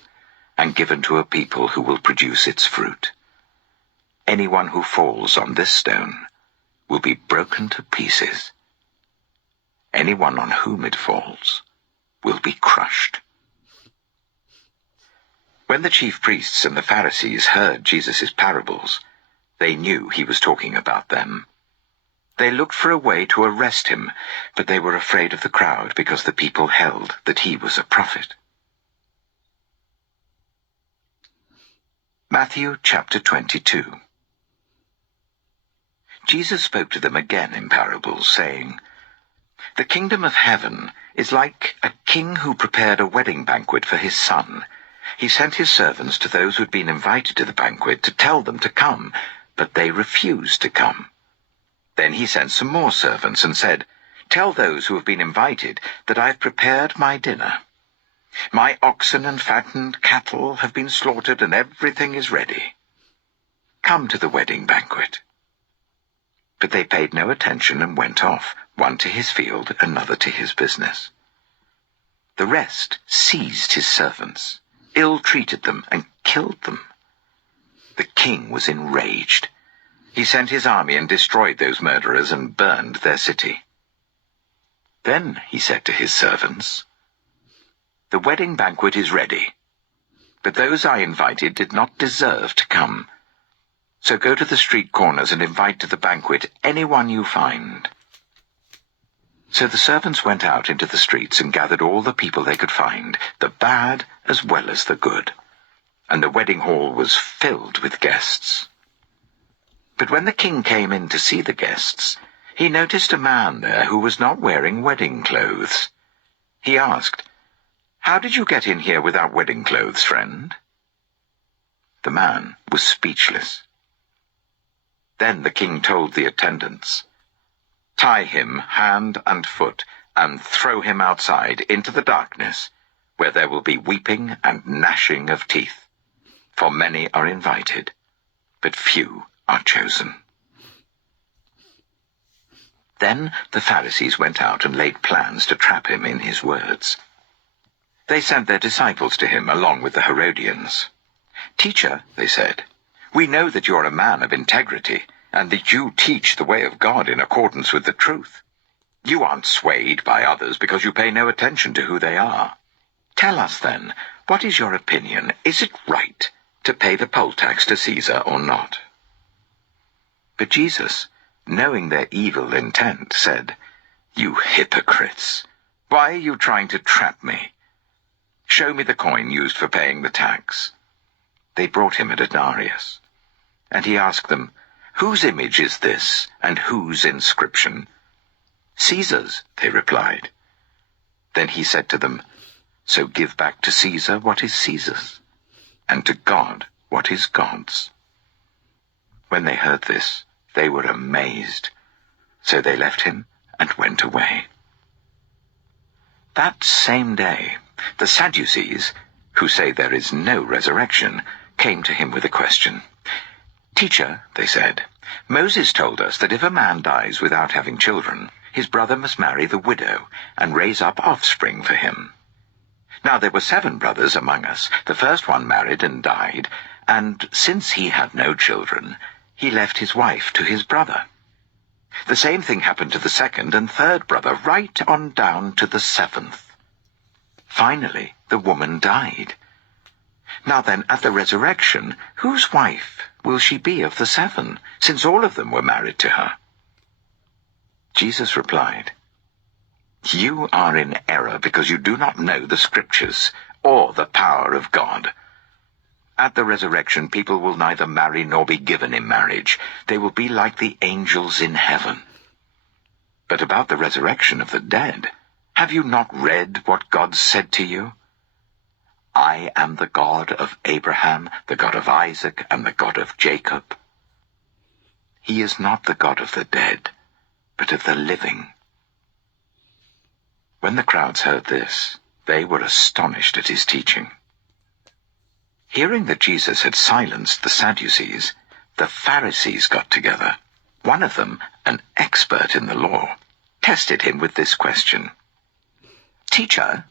and given to a people who will produce its fruit. Anyone who falls on this stone will be broken to pieces. Anyone on whom it falls will be crushed." When the chief priests and the Pharisees heard Jesus' parables, they knew he was talking about them. They looked for a way to arrest him, but they were afraid of the crowd because the people held that he was a prophet. Matthew chapter 22. Jesus spoke to them again in parables, saying, "The kingdom of heaven is like a king who prepared a wedding banquet for his son. He sent his servants to those who had been invited to the banquet to tell them to come, but they refused to come. Then he sent some more servants and said, Tell those who have been invited that I have prepared my dinner. My oxen and fattened cattle have been slaughtered, and everything is ready. Come to the wedding banquet." But they paid no attention and went off, one to his field, another to his business. The rest seized his servants, ill-treated them, and killed them. The king was enraged. He sent his army and destroyed those murderers and burned their city. Then he said to his servants, "The wedding banquet is ready, but those I invited did not deserve to come. So go to the street corners and invite to the banquet anyone you find." So the servants went out into the streets and gathered all the people they could find, the bad as well as the good, and the wedding hall was filled with guests. But when the king came in to see the guests, he noticed a man there who was not wearing wedding clothes. He asked, "How did you get in here without wedding clothes, friend?" The man was speechless. Then the king told the attendants, "Tie him hand and foot and throw him outside into the darkness, where there will be weeping and gnashing of teeth. For many are invited, but few are chosen." Then the Pharisees went out and laid plans to trap him in his words. They sent their disciples to him along with the Herodians. "Teacher," they said, "we know that you are a man of integrity, and that you teach the way of God in accordance with the truth. You aren't swayed by others because you pay no attention to who they are. Tell us then, what is your opinion? Is it right to pay the poll tax to Caesar or not?" But Jesus, knowing their evil intent, said, "You hypocrites! Why are you trying to trap me? Show me the coin used for paying the tax." They brought him a denarius, and he asked them, "Whose image is this, and whose inscription?" "Caesar's," they replied. Then he said to them, "So give back to Caesar what is Caesar's, and to God what is God's." When they heard this, they were amazed. So they left him and went away. That same day, the Sadducees, who say there is no resurrection, came to him with a question. "Teacher," they said, "Moses told us that if a man dies without having children, his brother must marry the widow and raise up offspring for him. Now there were 7 brothers among us. The first one married and died, and since he had no children, he left his wife to his brother. The same thing happened to the second and third brother, right on down to the 7th. Finally, the woman died. Now then, at the resurrection, whose wife will she be of the 7, since all of them were married to her?" Jesus replied, "You are in error because you do not know the Scriptures or the power of God. At the resurrection, people will neither marry nor be given in marriage. They will be like the angels in heaven. But about the resurrection of the dead, have you not read what God said to you? I am the God of Abraham, the God of Isaac, and the God of Jacob. He is not the God of the dead, but of the living." When the crowds heard this, they were astonished at his teaching. Hearing that Jesus had silenced the Sadducees, the Pharisees got together. One of them, an expert in the law, tested him with this question. "Teacher,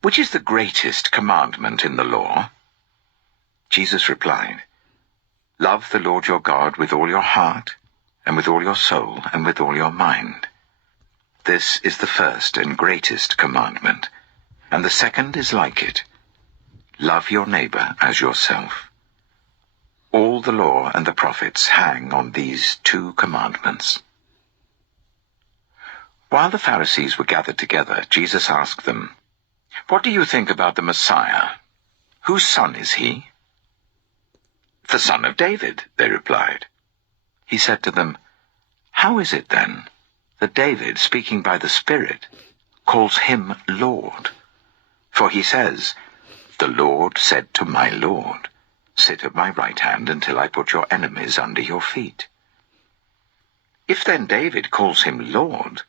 which is the greatest commandment in the law?" Jesus replied, "Love the Lord your God with all your heart, and with all your soul, and with all your mind. This is the first and greatest commandment, and the second is like it. Love your neighbor as yourself. All the law and the prophets hang on these 2 commandments." While the Pharisees were gathered together, Jesus asked them, "What do you think about the Messiah? Whose son is he?" "The son of David," they replied. He said to them, "How is it then that David, speaking by the Spirit, calls him Lord? For he says, 'The Lord said to my Lord, sit at my right hand until I put your enemies under your feet.' If then David calls him Lord,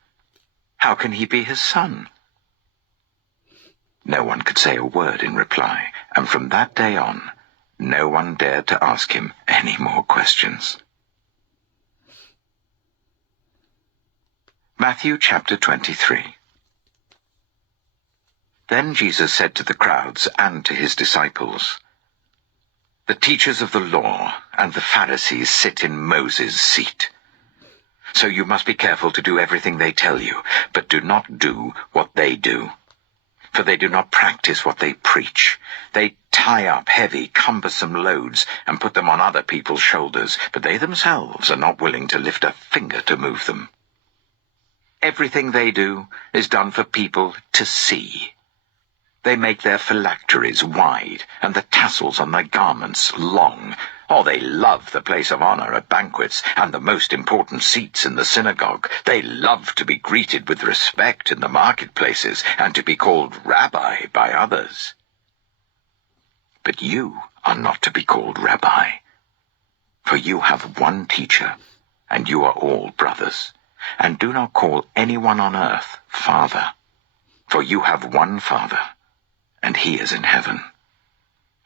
How can he be his son?" No one could say a word in reply, and from that day on, no one dared to ask him any more questions. Matthew chapter 23. Then Jesus said to the crowds and to his disciples, "The teachers of the law and the Pharisees sit in Moses' seat. So you must be careful to do everything they tell you, but do not do what they do. For they do not practice what they preach. They tie up heavy, cumbersome loads and put them on other people's shoulders, but they themselves are not willing to lift a finger to move them. Everything they do is done for people to see. They make their phylacteries wide and the tassels on their garments long. Or they love the place of honor at banquets and the most important seats in the synagogue. They love to be greeted with respect in the marketplaces and to be called Rabbi by others. But you are not to be called Rabbi, for you have one teacher, and you are all brothers. And do not call anyone on earth Father, for you have one Father, and he is in heaven.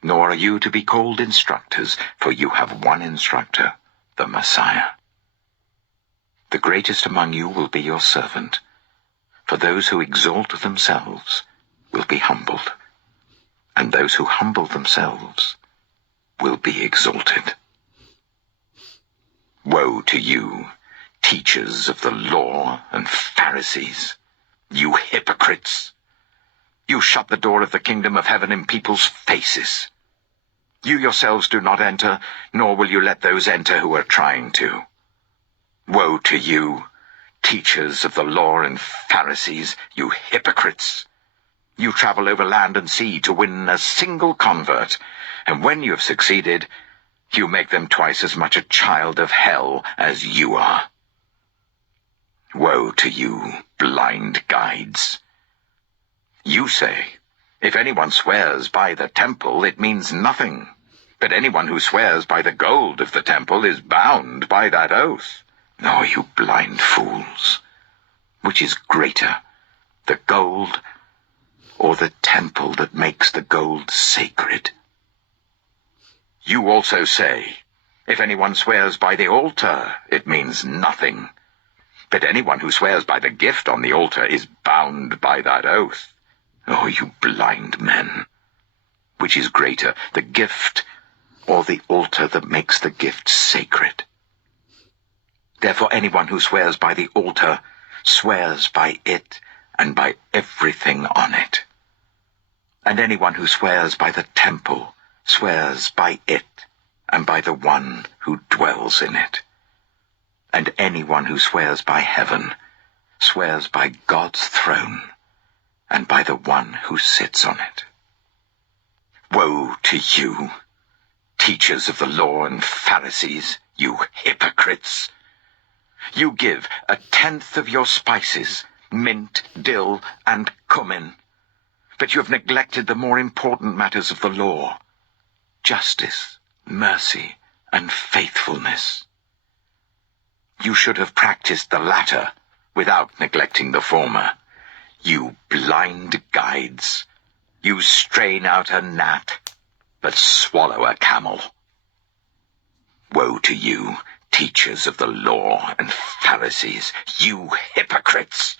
Nor are you to be called instructors, for you have one instructor, the Messiah. The greatest among you will be your servant, for those who exalt themselves will be humbled, and those who humble themselves will be exalted. Woe to you, teachers of the law and Pharisees, you hypocrites! You shut the door of the kingdom of heaven in people's faces. You yourselves do not enter, nor will you let those enter who are trying to. Woe to you, teachers of the law and Pharisees, you hypocrites! You travel over land and sea to win a single convert, and when you have succeeded, you make them twice as much a child of hell as you are. Woe to you, blind guides! You say, if anyone swears by the temple, it means nothing. But anyone who swears by the gold of the temple is bound by that oath. Oh, you blind fools! Which is greater, the gold or the temple that makes the gold sacred? You also say, if anyone swears by the altar, it means nothing. But anyone who swears by the gift on the altar is bound by that oath. Oh, you blind men! Which is greater, the gift or the altar that makes the gift sacred? Therefore anyone who swears by the altar swears by it and by everything on it. And anyone who swears by the temple swears by it and by the one who dwells in it. And anyone who swears by heaven swears by God's throne and by the one who sits on it. Woe to you, teachers of the law and Pharisees, you hypocrites! You give 1/10 of your spices, mint, dill, and cumin, but you have neglected the more important matters of the law, justice, mercy, and faithfulness. You should have practiced the latter without neglecting the former. You blind guides, you strain out a gnat, but swallow a camel. Woe to you, teachers of the law and Pharisees, you hypocrites!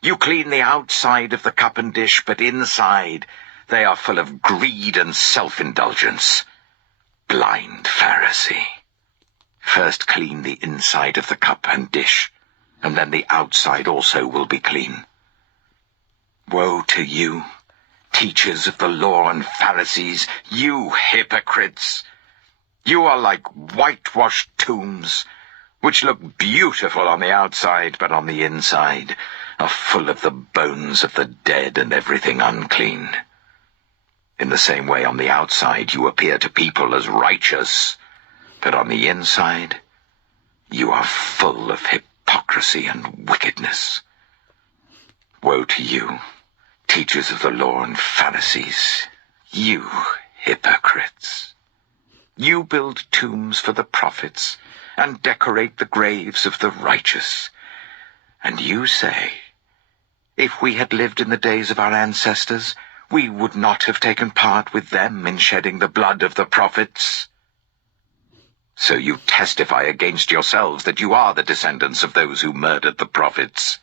You clean the outside of the cup and dish, but inside they are full of greed and self-indulgence. Blind Pharisee! First clean the inside of the cup and dish, and then the outside also will be clean. Woe to you, teachers of the law and Pharisees, you hypocrites! You are like whitewashed tombs, which look beautiful on the outside, but on the inside are full of the bones of the dead and everything unclean. In the same way, on the outside you appear to people as righteous, but on the inside you are full of hypocrisy and wickedness. Woe to you, teachers of the law and Pharisees, you hypocrites! You build tombs for the prophets and decorate the graves of the righteous, And you say, if we had lived in the days of our ancestors, we would not have taken part with them in shedding the blood of the prophets. So you testify against yourselves that you are the descendants of those who murdered the prophets.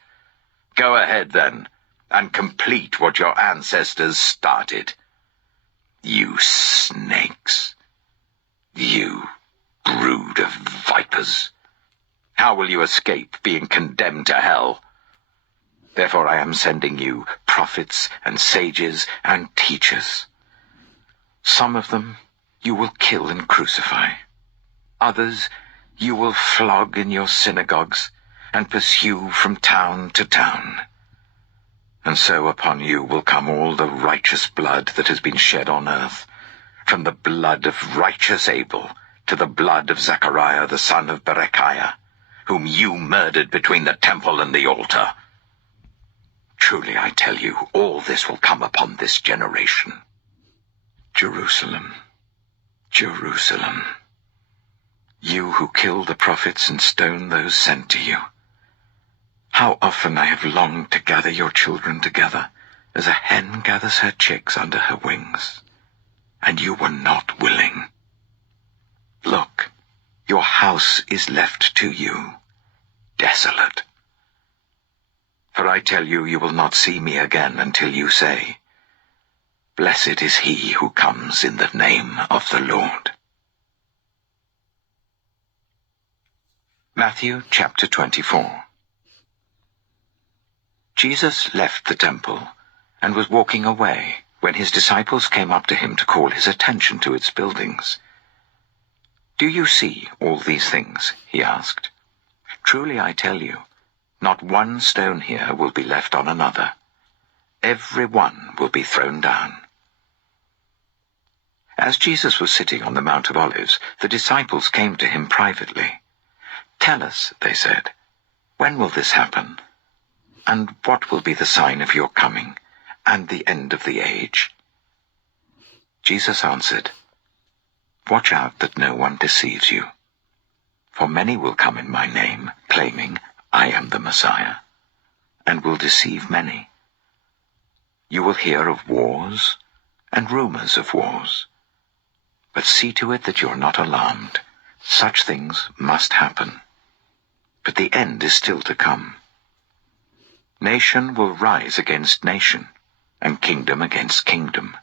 Go ahead, then, and complete what your ancestors started. You snakes. You brood of vipers. How will you escape being condemned to hell? Therefore I am sending you prophets and sages and teachers. Some of them you will kill and crucify. Others you will flog in your synagogues and pursue from town to town. And so upon you will come all the righteous blood that has been shed on earth, from the blood of righteous Abel to the blood of Zechariah the son of Berechiah, whom you murdered between the temple and the altar. Truly I tell you, all this will come upon this generation. Jerusalem, Jerusalem, you who kill the prophets and stone those sent to you. How often I have longed to gather your children together, as a hen gathers her chicks under her wings, and you were not willing. Look, your house is left to you, desolate. For I tell you, you will not see me again until you say, Blessed is he who comes in the name of the Lord. Matthew chapter 24. Jesus left the temple and was walking away when his disciples came up to him to call his attention to its buildings. Do you see all these things? He asked. Truly I tell you, not one stone here will be left on another. Every one will be thrown down. As Jesus was sitting on the Mount of Olives, the disciples came to him privately. Tell us, they said, when will this happen? And what will be the sign of your coming and the end of the age? Jesus answered, Watch out that no one deceives you. For many will come in my name, claiming, I am the Messiah, and will deceive many. You will hear of wars and rumors of wars. But see to it that you are not alarmed. Such things must happen. But the end is still to come. Nation will rise against nation, and kingdom against kingdom.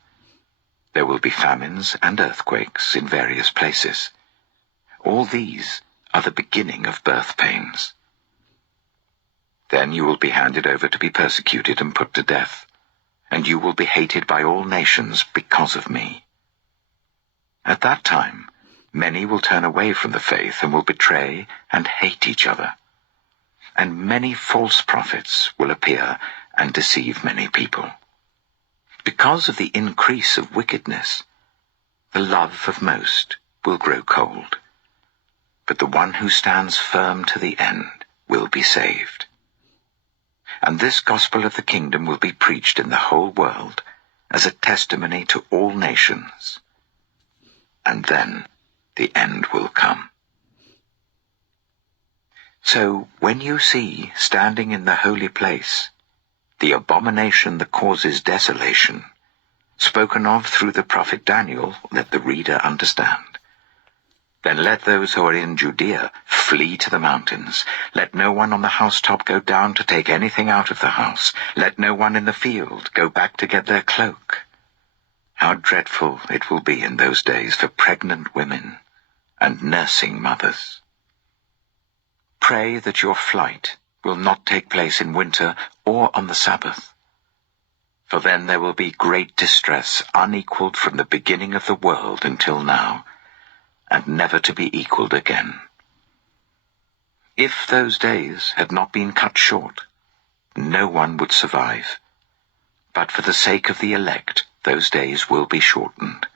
There will be famines and earthquakes in various places. All these are the beginning of birth pains. Then you will be handed over to be persecuted and put to death, and you will be hated by all nations because of me. At that time, many will turn away from the faith and will betray and hate each other. And many false prophets will appear and deceive many people. Because of the increase of wickedness, the love of most will grow cold. But the one who stands firm to the end will be saved. And this gospel of the kingdom will be preached in the whole world as a testimony to all nations. And then the end will come. So when you see, standing in the holy place, the abomination that causes desolation, spoken of through the prophet Daniel, let the reader understand. Then let those who are in Judea flee to the mountains. Let no one on the housetop go down to take anything out of the house. Let no one in the field go back to get their cloak. How dreadful it will be in those days for pregnant women and nursing mothers. Pray that your flight will not take place in winter or on the Sabbath. For then there will be great distress, unequaled from the beginning of the world until now, and never to be equaled again. If those days had not been cut short, no one would survive. But for the sake of the elect, those days will be shortened.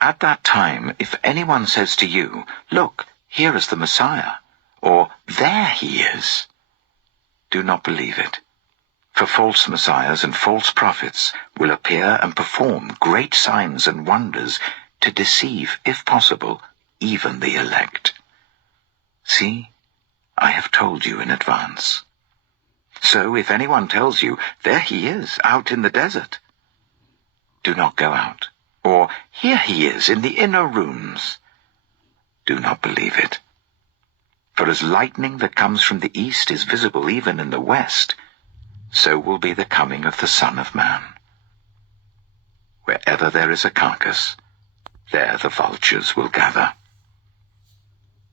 At that time, if anyone says to you, Look, here is the Messiah, or there he is, do not believe it. For false messiahs and false prophets will appear and perform great signs and wonders to deceive, if possible, even the elect. See, I have told you in advance. So if anyone tells you, 'There he is, out in the desert,' do not go out. Or, 'Here he is, in the inner rooms,' do not believe it. For as lightning that comes from the east is visible even in the west, so will be the coming of the Son of Man. Wherever there is a carcass, there the vultures will gather."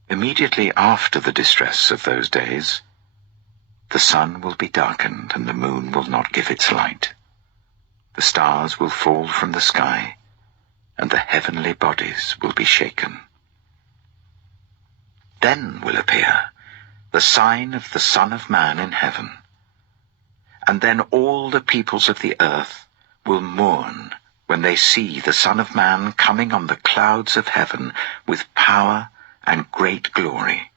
Immediately after the distress of those days, the sun will be darkened, and the moon will not give its light. The stars will fall from the sky, and the heavenly bodies will be shaken. Then will appear the sign of the Son of Man in heaven. And then all the peoples of the earth will mourn when they see the Son of Man coming on the clouds of heaven with power and great glory.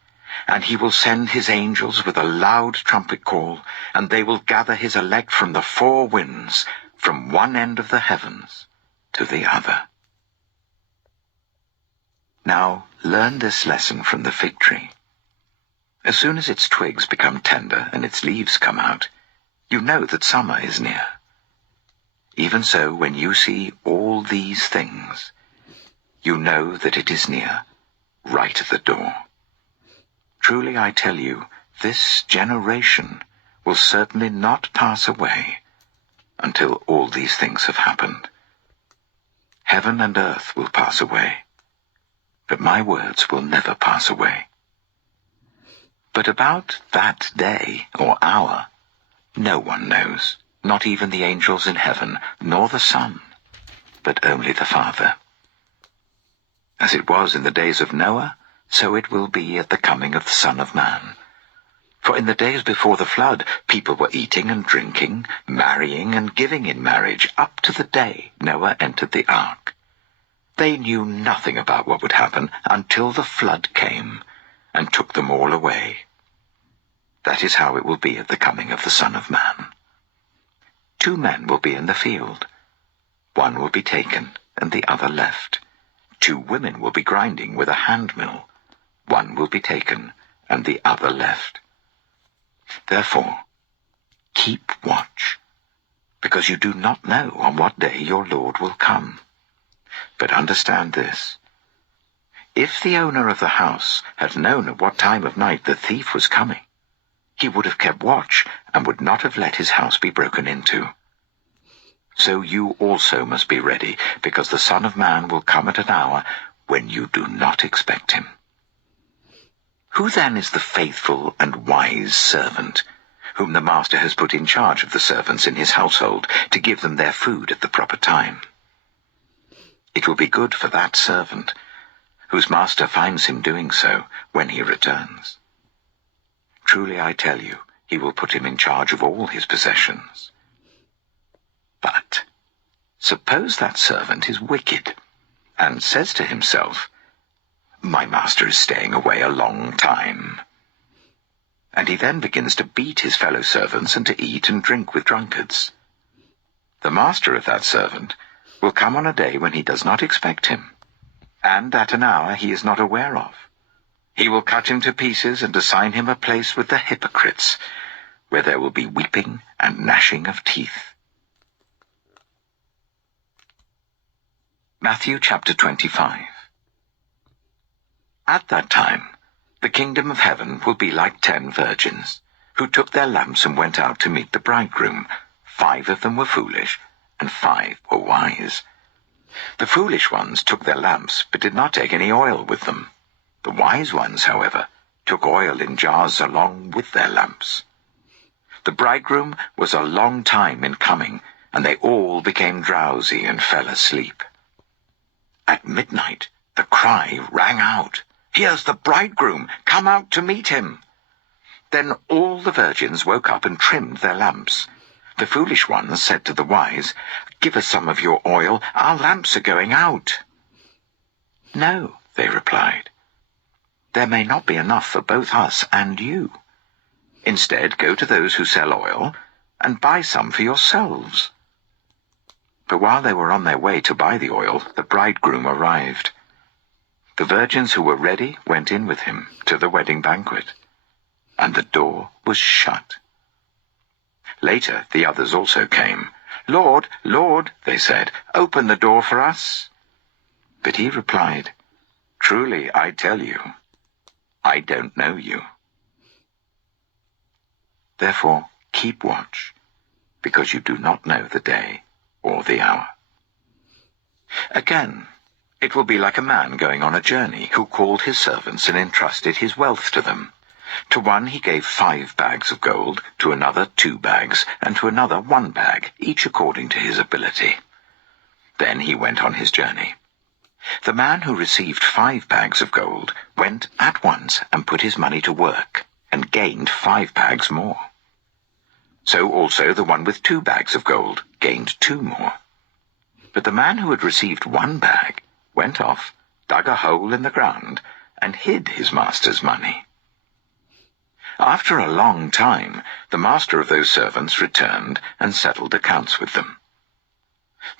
And he will send his angels with a loud trumpet call, and they will gather his elect from the four winds, from one end of the heavens to the other. Now learn this lesson from the fig tree. As soon as its twigs become tender and its leaves come out, you know that summer is near. Even so, when you see all these things, you know that it is near, right at the door. Truly I tell you, this generation will certainly not pass away until all these things have happened. Heaven and earth will pass away, but my words will never pass away. But about that day or hour, no one knows, not even the angels in heaven, nor the Son, but only the Father. As it was in the days of Noah, so it will be at the coming of the Son of Man. For in the days before the flood, people were eating and drinking, marrying and giving in marriage, up to the day Noah entered the ark. They knew nothing about what would happen until the flood came and took them all away. That is how it will be at the coming of the Son of Man. 2 men will be in the field. One will be taken, and the other left. 2 women will be grinding with a hand-mill. One will be taken, and the other left. Therefore, keep watch, because you do not know on what day your Lord will come. But understand this: if the owner of the house had known at what time of night the thief was coming, he would have kept watch and would not have let his house be broken into. So you also must be ready, because the Son of Man will come at an hour when you do not expect him. Who then is the faithful and wise servant, whom the master has put in charge of the servants in his household, to give them their food at the proper time? It will be good for that servant, whose master finds him doing so when he returns. Truly I tell you, he will put him in charge of all his possessions. But suppose that servant is wicked, and says to himself, 'My master is staying away a long time.' And he then begins to beat his fellow servants and to eat and drink with drunkards. The master of that servant will come on a day when he does not expect him, and at an hour he is not aware of. He will cut him to pieces and assign him a place with the hypocrites, where there will be weeping and gnashing of teeth." Matthew chapter 25. At that time, the kingdom of heaven will be like 10 virgins, who took their lamps and went out to meet the bridegroom. 5 of them were foolish, and 5 were wise. The foolish ones took their lamps, but did not take any oil with them. The wise ones, however, took oil in jars along with their lamps. The bridegroom was a long time in coming, and they all became drowsy and fell asleep. At midnight the cry rang out, "Here's the bridegroom, come out to meet him." Then all the virgins woke up and trimmed their lamps. The foolish ones said to the wise, "Give us some of your oil, our lamps are going out." "No," they replied, "there may not be enough for both us and you. Instead, go to those who sell oil and buy some for yourselves." But while they were on their way to buy the oil, the bridegroom arrived. The virgins who were ready went in with him to the wedding banquet, and the door was shut. Later the others also came. "Lord, Lord," they said, "open the door for us." But he replied, "Truly I tell you, I don't know you. Therefore keep watch, because you do not know the day or the hour." Again, it will be like a man going on a journey, who called his servants and entrusted his wealth to them. To one he gave 5 bags of gold, to another 2 bags, and to another 1 bag, each according to his ability. Then he went on his journey. The man who received 5 bags of gold went at once and put his money to work, and gained 5 bags more. So also the one with 2 bags of gold gained 2 more. But the man who had received 1 bag went off, dug a hole in the ground, and hid his master's money. After a long time, the master of those servants returned and settled accounts with them.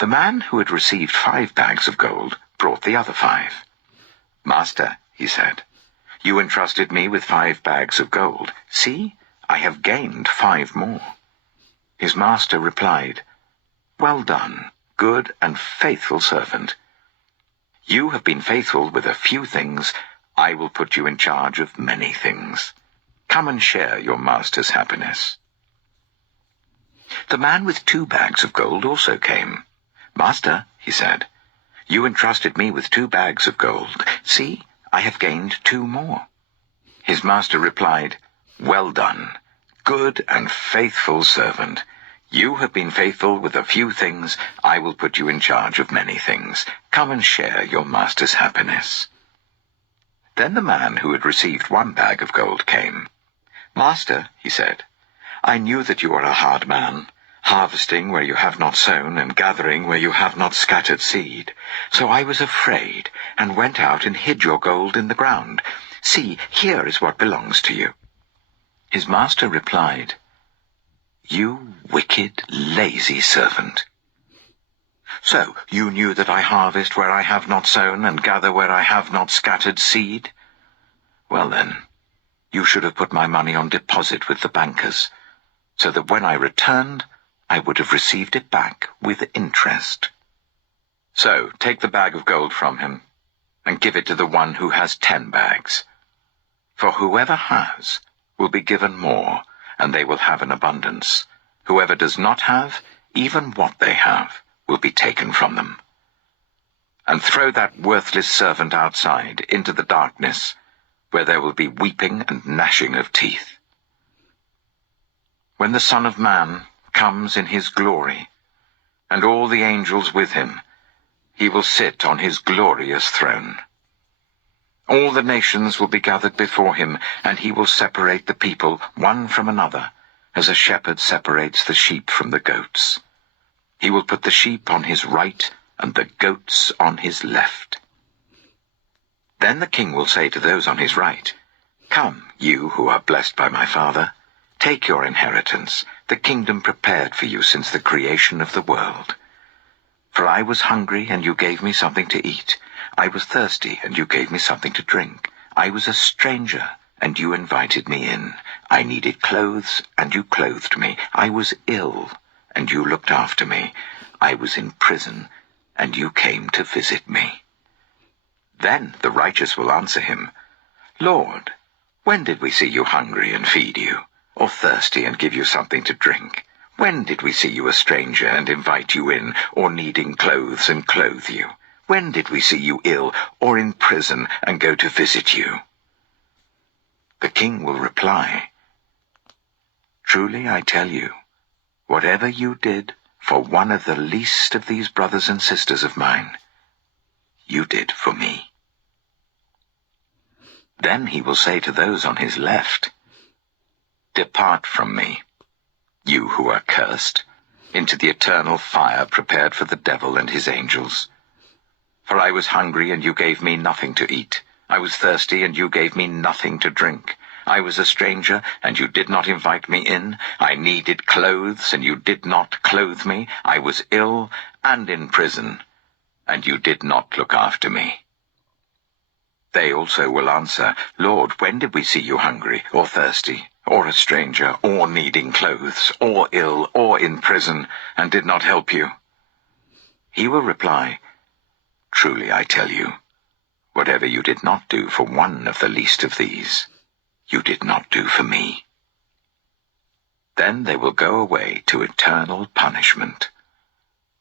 The man who had received 5 bags of gold brought the other 5. "Master," he said, "you entrusted me with 5 bags of gold. See, I have gained 5 more." His master replied, "Well done, good and faithful servant. You have been faithful with a few things. I will put you in charge of many things. Come and share your master's happiness." The man with 2 bags of gold also came. "Master," he said, "you entrusted me with 2 bags of gold. See, I have gained 2 more." His master replied, "Well done, good and faithful servant. You have been faithful with a few things. I will put you in charge of many things. Come and share your master's happiness." Then the man who had received 1 bag of gold came. "Master," he said, "I knew that you are a hard man, harvesting where you have not sown and gathering where you have not scattered seed. So I was afraid and went out and hid your gold in the ground. See, here is what belongs to you." His master replied, "You wicked, lazy servant. So you knew that I harvest where I have not sown and gather where I have not scattered seed? Well then, you should have put my money on deposit with the bankers, so that when I returned, I would have received it back with interest. So take the bag of gold from him, and give it to the one who has 10 bags. For whoever has will be given more, and they will have an abundance. Whoever does not have, even what they have, will be taken from them. And throw that worthless servant outside into the darkness, where there will be weeping and gnashing of teeth. When the Son of Man comes in his glory, and all the angels with him, he will sit on his glorious throne. All the nations will be gathered before him, and he will separate the people one from another, as a shepherd separates the sheep from the goats. He will put the sheep on his right, and the goats on his left. Then the king will say to those on his right, "Come, you who are blessed by my Father, take your inheritance, the kingdom prepared for you since the creation of the world. For I was hungry, and you gave me something to eat. I was thirsty, and you gave me something to drink. I was a stranger, and you invited me in. I needed clothes, and you clothed me. I was ill, and you looked after me. I was in prison, and you came to visit me." Then the righteous will answer him, "Lord, when did we see you hungry and feed you, or thirsty and give you something to drink? When did we see you a stranger and invite you in, or needing clothes and clothe you? When did we see you ill or in prison and go to visit you?" The king will reply, "Truly I tell you, whatever you did for one of the least of these brothers and sisters of mine, you did for me." Then he will say to those on his left, "Depart from me, you who are cursed, into the eternal fire prepared for the devil and his angels. For I was hungry, and you gave me nothing to eat. I was thirsty, and you gave me nothing to drink. I was a stranger, and you did not invite me in. I needed clothes, and you did not clothe me. I was ill and in prison, and you did not look after me." They also will answer, "Lord, when did we see you hungry or thirsty, or a stranger, or needing clothes, or ill, or in prison, and did not help you? He will reply, 'Truly I tell you, whatever you did not do for one of the least of these, you did not do for me.' Then they will go away to eternal punishment,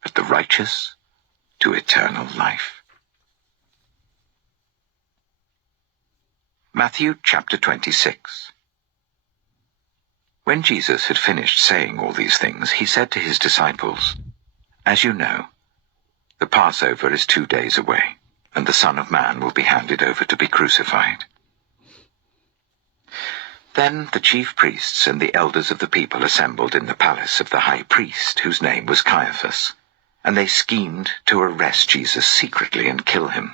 but the righteous to eternal life." Matthew chapter 26. When Jesus had finished saying all these things, he said to his disciples, "As you know, the Passover is 2 days away, and the Son of Man will be handed over to be crucified." Then the chief priests and the elders of the people assembled in the palace of the high priest, whose name was Caiaphas, and they schemed to arrest Jesus secretly and kill him.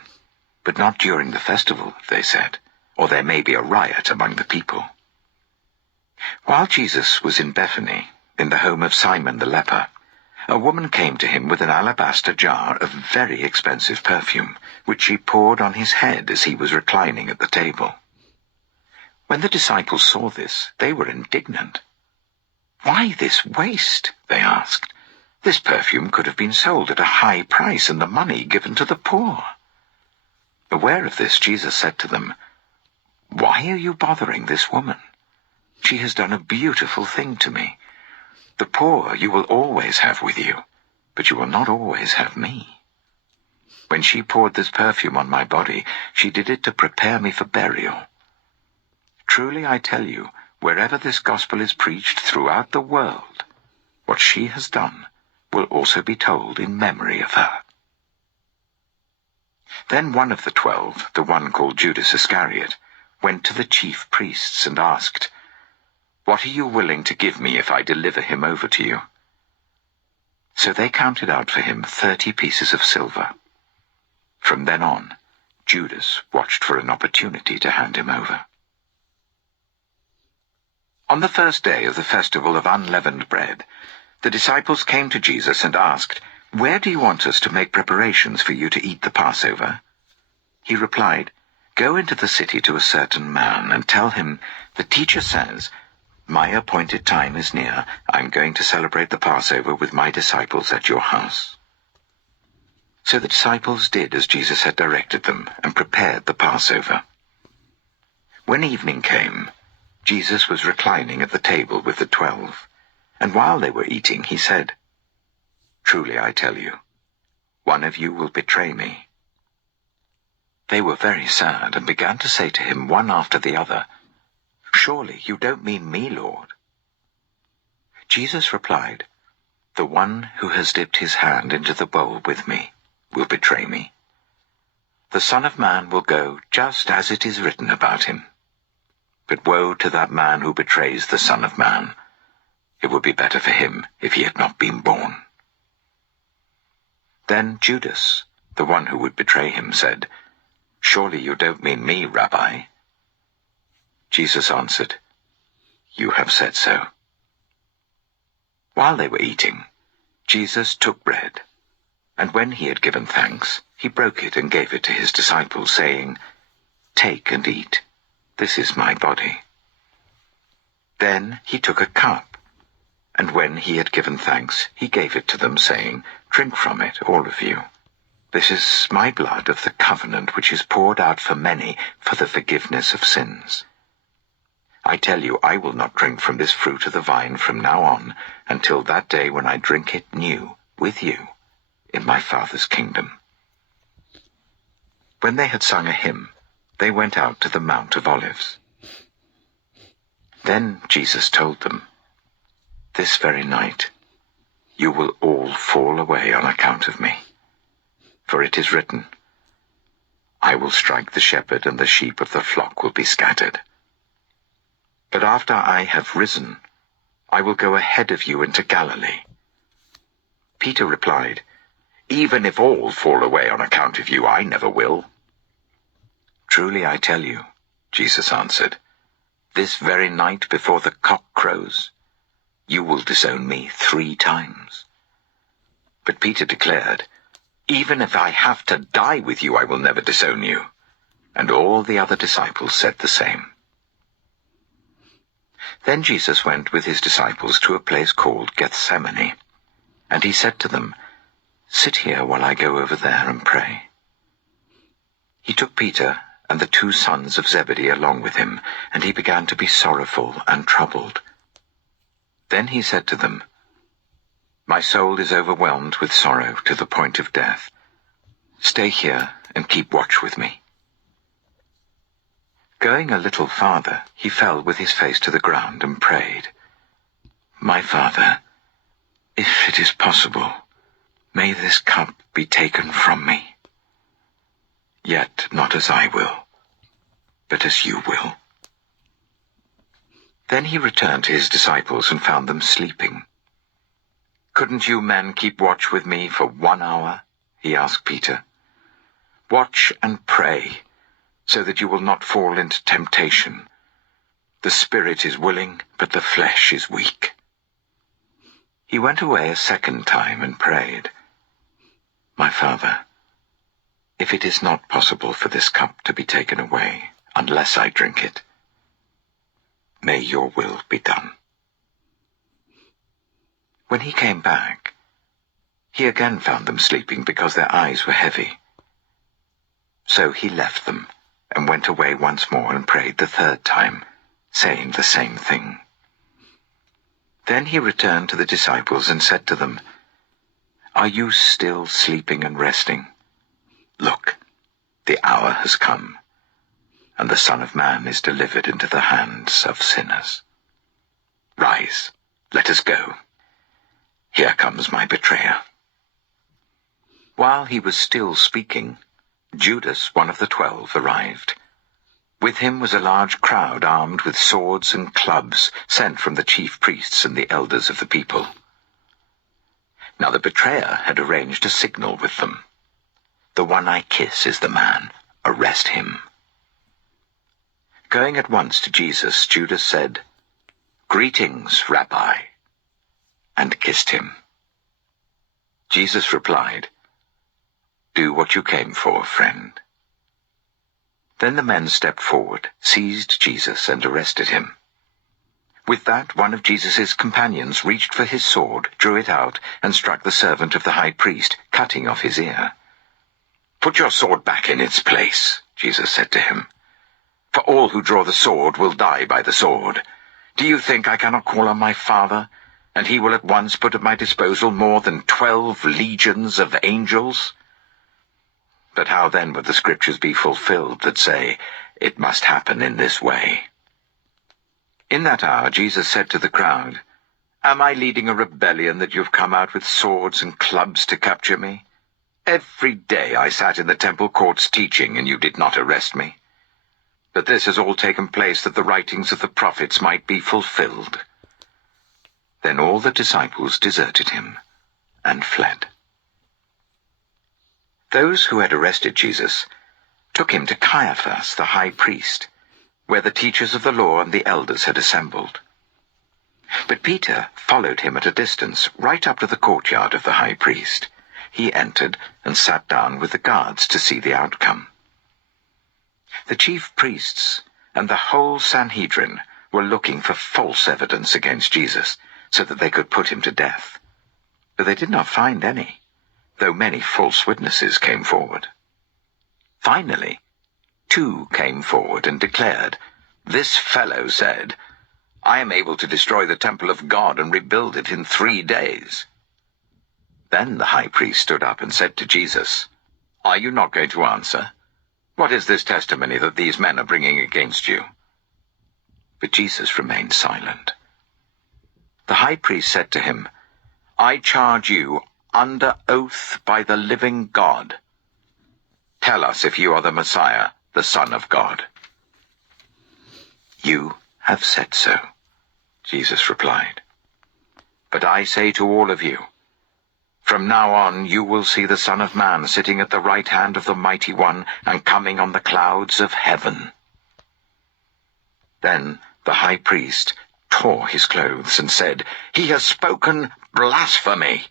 But not during the festival, they said, or there may be a riot among the people. While Jesus was in Bethany, in the home of Simon the leper, a woman came to him with an alabaster jar of very expensive perfume, which she poured on his head as he was reclining at the table. When the disciples saw this, they were indignant. "Why this waste?" they asked. "This perfume could have been sold at a high price and the money given to the poor." Aware of this, Jesus said to them, "Why are you bothering this woman? She has done a beautiful thing to me. The poor you will always have with you, but you will not always have me. When she poured this perfume on my body, she did it to prepare me for burial. Truly I tell you, wherever this gospel is preached throughout the world, what she has done will also be told in memory of her." Then one of the 12, the one called Judas Iscariot, went to the chief priests and asked, "What are you willing to give me if I deliver him over to you?" So they counted out for him 30 pieces of silver. From then on, Judas watched for an opportunity to hand him over. On the first day of the festival of unleavened bread, the disciples came to Jesus and asked, "Where do you want us to make preparations for you to eat the Passover?" He replied, "Go into the city to a certain man and tell him, 'The teacher says, my appointed time is near. I'm going to celebrate the Passover with my disciples at your house.'" So the disciples did as Jesus had directed them and prepared the Passover. When evening came, Jesus was reclining at the table with the 12, and while they were eating, he said, "Truly I tell you, one of you will betray me." They were very sad and began to say to him one after the other, "Surely you don't mean me, Lord?" Jesus replied, "The one who has dipped his hand into the bowl with me will betray me. The Son of Man will go just as it is written about him. But woe to that man who betrays the Son of Man. It would be better for him if he had not been born." Then Judas, the one who would betray him, said, "Surely you don't mean me, Rabbi?" Jesus answered, "You have said so." While they were eating, Jesus took bread, and when he had given thanks, he broke it and gave it to his disciples, saying, "Take and eat. This is my body." Then he took a cup, and when he had given thanks, he gave it to them, saying, "Drink from it, all of you. This is my blood of the covenant, which is poured out for many for the forgiveness of sins. I tell you, I will not drink from this fruit of the vine from now on, until that day when I drink it new with you in my Father's kingdom." When they had sung a hymn, they went out to the Mount of Olives. Then Jesus told them, "This very night you will all fall away on account of me. For it is written, 'I will strike the shepherd, and the sheep of the flock will be scattered.' But after I have risen, I will go ahead of you into Galilee." Peter replied, "Even if all fall away on account of you, I never will." "Truly I tell you," Jesus answered, "this very night before the cock crows, you will disown me 3 times. But Peter declared, "Even if I have to die with you, I will never disown you." And all the other disciples said the same. Then Jesus went with his disciples to a place called Gethsemane, and he said to them, "Sit here while I go over there and pray." He took Peter and the 2 sons of Zebedee along with him, and he began to be sorrowful and troubled. Then he said to them, "My soul is overwhelmed with sorrow to the point of death. Stay here and keep watch with me." Going a little farther, he fell with his face to the ground and prayed, "My Father, if it is possible, may this cup be taken from me. Yet not as I will, but as you will." Then he returned to his disciples and found them sleeping. "Couldn't you men keep watch with me for 1 hour?" he asked Peter. "Watch and pray, so that you will not fall into temptation. The spirit is willing, but the flesh is weak." He went away a second time and prayed, "My Father, if it is not possible for this cup to be taken away unless I drink it, may your will be done." When he came back, he again found them sleeping because their eyes were heavy. So he left them and went away once more and prayed the 3rd time, saying the same thing. Then he returned to the disciples and said to them, "Are you still sleeping and resting? Look, the hour has come, and the Son of Man is delivered into the hands of sinners. Rise, let us go. Here comes my betrayer." While he was still speaking, Judas, one of the 12, arrived. With him was a large crowd armed with swords and clubs, sent from the chief priests and the elders of the people. Now the betrayer had arranged a signal with them. "The one I kiss is the man. Arrest him." Going at once to Jesus, Judas said, "Greetings, Rabbi," and kissed him. Jesus replied, "Do what you came for, friend." Then the men stepped forward, seized Jesus, and arrested him. With that, one of Jesus' companions reached for his sword, drew it out, and struck the servant of the high priest, cutting off his ear. "Put your sword back in its place," Jesus said to him. "For all who draw the sword will die by the sword. Do you think I cannot call on my Father, and he will at once put at my disposal more than 12 legions of angels? But how then would the scriptures be fulfilled that say, 'It must happen in this way'?" In that hour Jesus said to the crowd, "Am I leading a rebellion that you have come out with swords and clubs to capture me? Every day I sat in the temple courts teaching, and you did not arrest me. But this has all taken place that the writings of the prophets might be fulfilled." Then all the disciples deserted him and fled. Those who had arrested Jesus took him to Caiaphas, the high priest, where the teachers of the law and the elders had assembled. But Peter followed him at a distance, right up to the courtyard of the high priest. He entered and sat down with the guards to see the outcome. The chief priests and the whole Sanhedrin were looking for false evidence against Jesus, so that they could put him to death. But they did not find any, though many false witnesses came forward. Finally, 2 came forward and declared, "This fellow said, 'I am able to destroy the temple of God and rebuild it in 3 days.'" Then the high priest stood up and said to Jesus, "Are you not going to answer? What is this testimony that these men are bringing against you?" But Jesus remained silent. The high priest said to him, "I charge you under oath by the living God. Tell us if you are the Messiah, the Son of God." "You have said so," Jesus replied. "But I say to all of you, from now on you will see the Son of Man sitting at the right hand of the Mighty One and coming on the clouds of heaven." Then the high priest tore his clothes and said, "He has spoken blasphemy.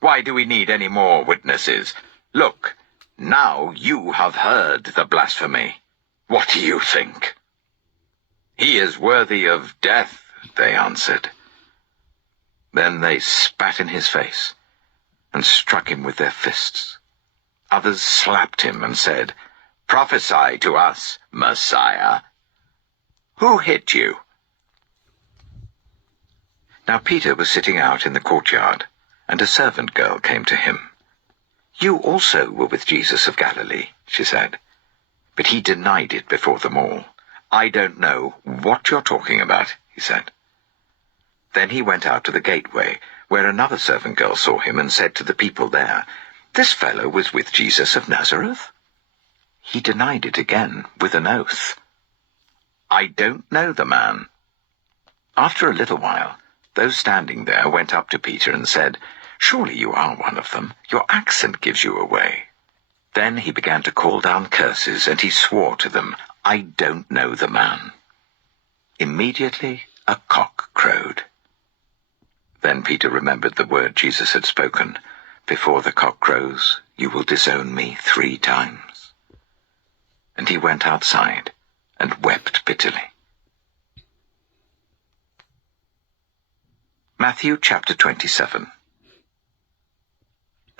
Why do we need any more witnesses? Look, now you have heard the blasphemy. What do you think?" "He is worthy of death," they answered. Then they spat in his face and struck him with their fists. Others slapped him and said, "Prophesy to us, Messiah. Who hit you?" Now Peter was sitting out in the courtyard, and a servant girl came to him. "You also were with Jesus of Galilee," she said. But he denied it before them all. "I don't know what you're talking about," he said. Then he went out to the gateway, where another servant girl saw him and said to the people there, "This fellow was with Jesus of Nazareth." He denied it again with an oath. "I don't know the man." After a little while, those standing there went up to Peter and said, "Surely you are one of them. Your accent gives you away." Then he began to call down curses, and he swore to them, "I don't know the man." Immediately a cock crowed. Then Peter remembered the word Jesus had spoken, "Before the cock crows, you will disown me 3 times." And he went outside and wept bitterly. Matthew chapter 27.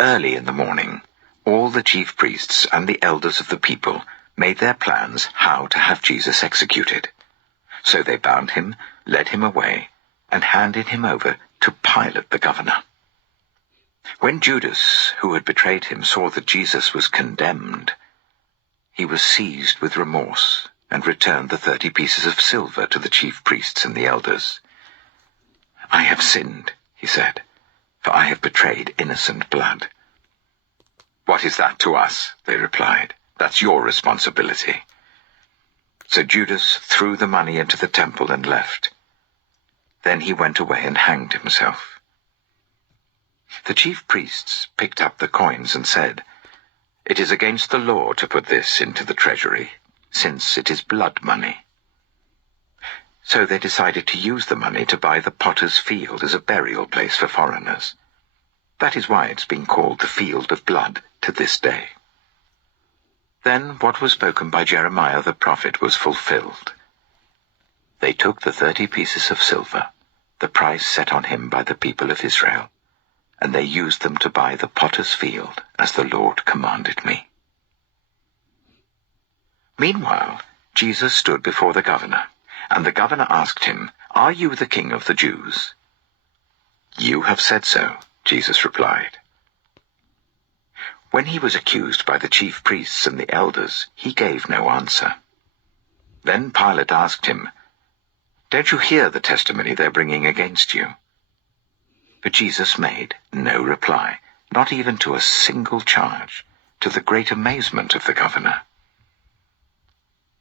Early in the morning, all the chief priests and the elders of the people made their plans how to have Jesus executed. So they bound him, led him away, and handed him over to Pilate the governor. When Judas, who had betrayed him, saw that Jesus was condemned, he was seized with remorse and returned the 30 pieces of silver to the chief priests and the elders. "I have sinned," he said, "for I have betrayed innocent blood." "What is that to us?" they replied. "That's your responsibility." So Judas threw the money into the temple and left. Then he went away and hanged himself. The chief priests picked up the coins and said, "It is against the law to put this into the treasury, since it is blood money." So they decided to use the money to buy the potter's field as a burial place for foreigners. That is why it's been called the Field of Blood to this day. Then what was spoken by Jeremiah the prophet was fulfilled. They took the 30 pieces of silver, the price set on him by the people of Israel, and they used them to buy the potter's field, as the Lord commanded me. Meanwhile, Jesus stood before the governor, and the governor asked him, "Are you the king of the Jews?" "You have said so," Jesus replied. When he was accused by the chief priests and the elders, he gave no answer. Then Pilate asked him, "Don't you hear the testimony they're bringing against you?" But Jesus made no reply, not even to a single charge, to the great amazement of the governor.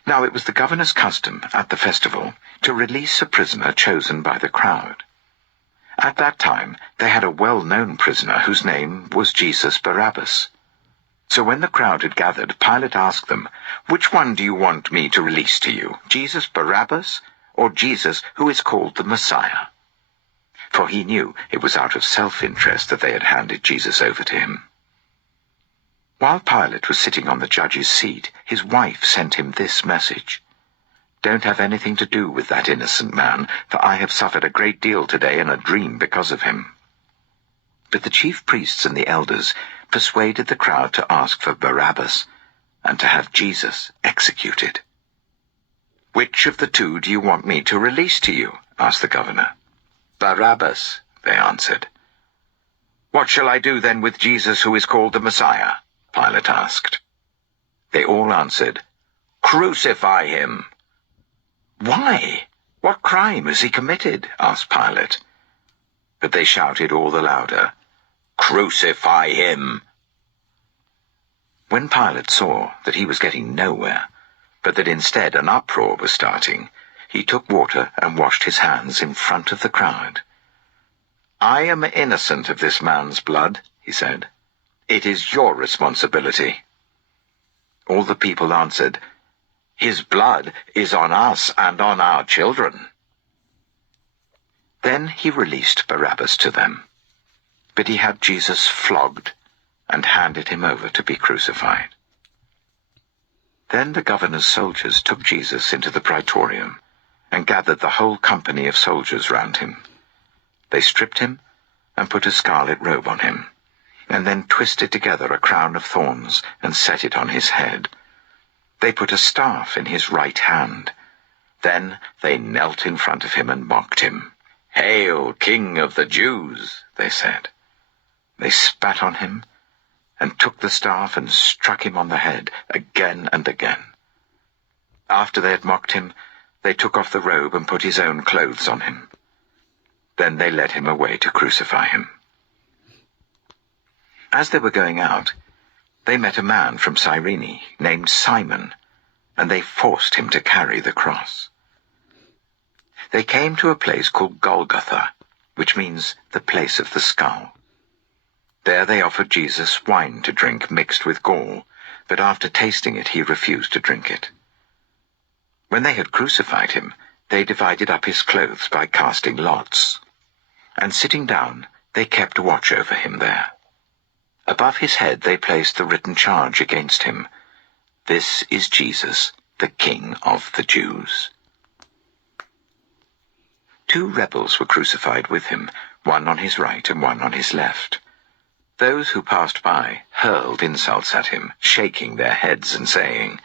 Now it was the governor's custom at the festival to release a prisoner chosen by the crowd. At that time they had a well-known prisoner whose name was Jesus Barabbas. So when the crowd had gathered, Pilate asked them, "Which one do you want me to release to you, Jesus Barabbas or Jesus who is called the Messiah?" For he knew it was out of self-interest that they had handed Jesus over to him. While Pilate was sitting on the judge's seat, his wife sent him this message, "Don't have anything to do with that innocent man, for I have suffered a great deal today in a dream because of him." But the chief priests and the elders persuaded the crowd to ask for Barabbas and to have Jesus executed. "Which of the two do you want me to release to you?" asked the governor. "Barabbas," they answered. "What shall I do then with Jesus who is called the Messiah?" Pilate asked. They all answered, "Crucify him." "Why? What crime has he committed?" asked Pilate. But they shouted all the louder, "Crucify him!" When Pilate saw that he was getting nowhere, but that instead an uproar was starting, he took water and washed his hands in front of the crowd. "I am innocent of this man's blood," he said. "It is your responsibility." All the people answered, "His blood is on us and on our children." Then he released Barabbas to them, but he had Jesus flogged and handed him over to be crucified. Then the governor's soldiers took Jesus into the praetorium and gathered the whole company of soldiers round him. They stripped him and put a scarlet robe on him, and then twisted together a crown of thorns and set it on his head. They put a staff in his right hand. Then they knelt in front of him and mocked him. "Hail, King of the Jews," they said. They spat on him and took the staff and struck him on the head again and again. After they had mocked him, they took off the robe and put his own clothes on him. Then they led him away to crucify him. As they were going out, they met a man from Cyrene named Simon, and they forced him to carry the cross. They came to a place called Golgotha, which means the place of the skull. There they offered Jesus wine to drink mixed with gall, but after tasting it he refused to drink it. When they had crucified him, they divided up his clothes by casting lots, and sitting down, they kept watch over him there. Above his head they placed the written charge against him: "This is Jesus, the King of the Jews." 2 rebels were crucified with him, one on his right and one on his left. Those who passed by hurled insults at him, shaking their heads and saying,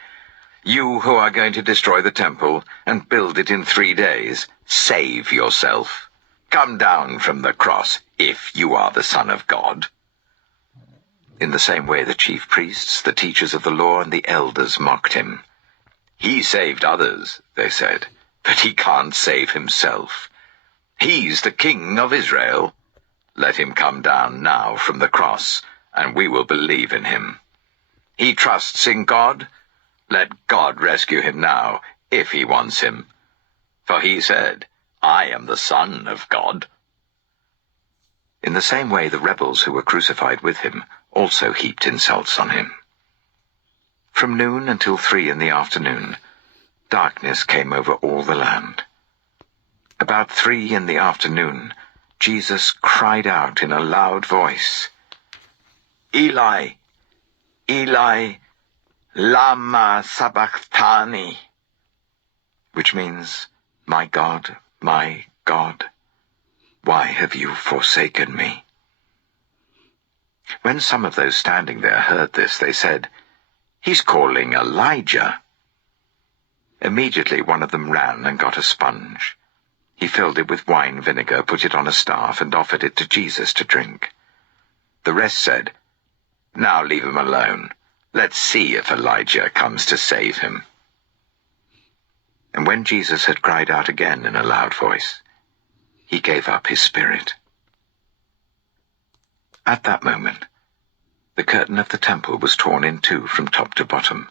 "You who are going to destroy the temple and build it in 3 days, save yourself. Come down from the cross if you are the Son of God." In the same way the chief priests, the teachers of the law, and the elders mocked him. "He saved others," they said, "but he can't save himself. He's the King of Israel. Let him come down now from the cross, and we will believe in him. He trusts in God. Let God rescue him now, if he wants him. For he said, 'I am the Son of God.'" In the same way the rebels who were crucified with him also heaped insults on him. From noon until 3 in the afternoon, darkness came over all the land. About 3 in the afternoon, Jesus cried out in a loud voice, "Eli, Eli, lama sabachthani," which means, my God, why have you forsaken me?" When some of those standing there heard this, they said, "He's calling Elijah." Immediately one of them ran and got a sponge. He filled it with wine vinegar, put it on a staff, and offered it to Jesus to drink. The rest said, "Now leave him alone. Let's see if Elijah comes to save him." And when Jesus had cried out again in a loud voice, he gave up his spirit. At that moment, the curtain of the temple was torn in 2 from top to bottom.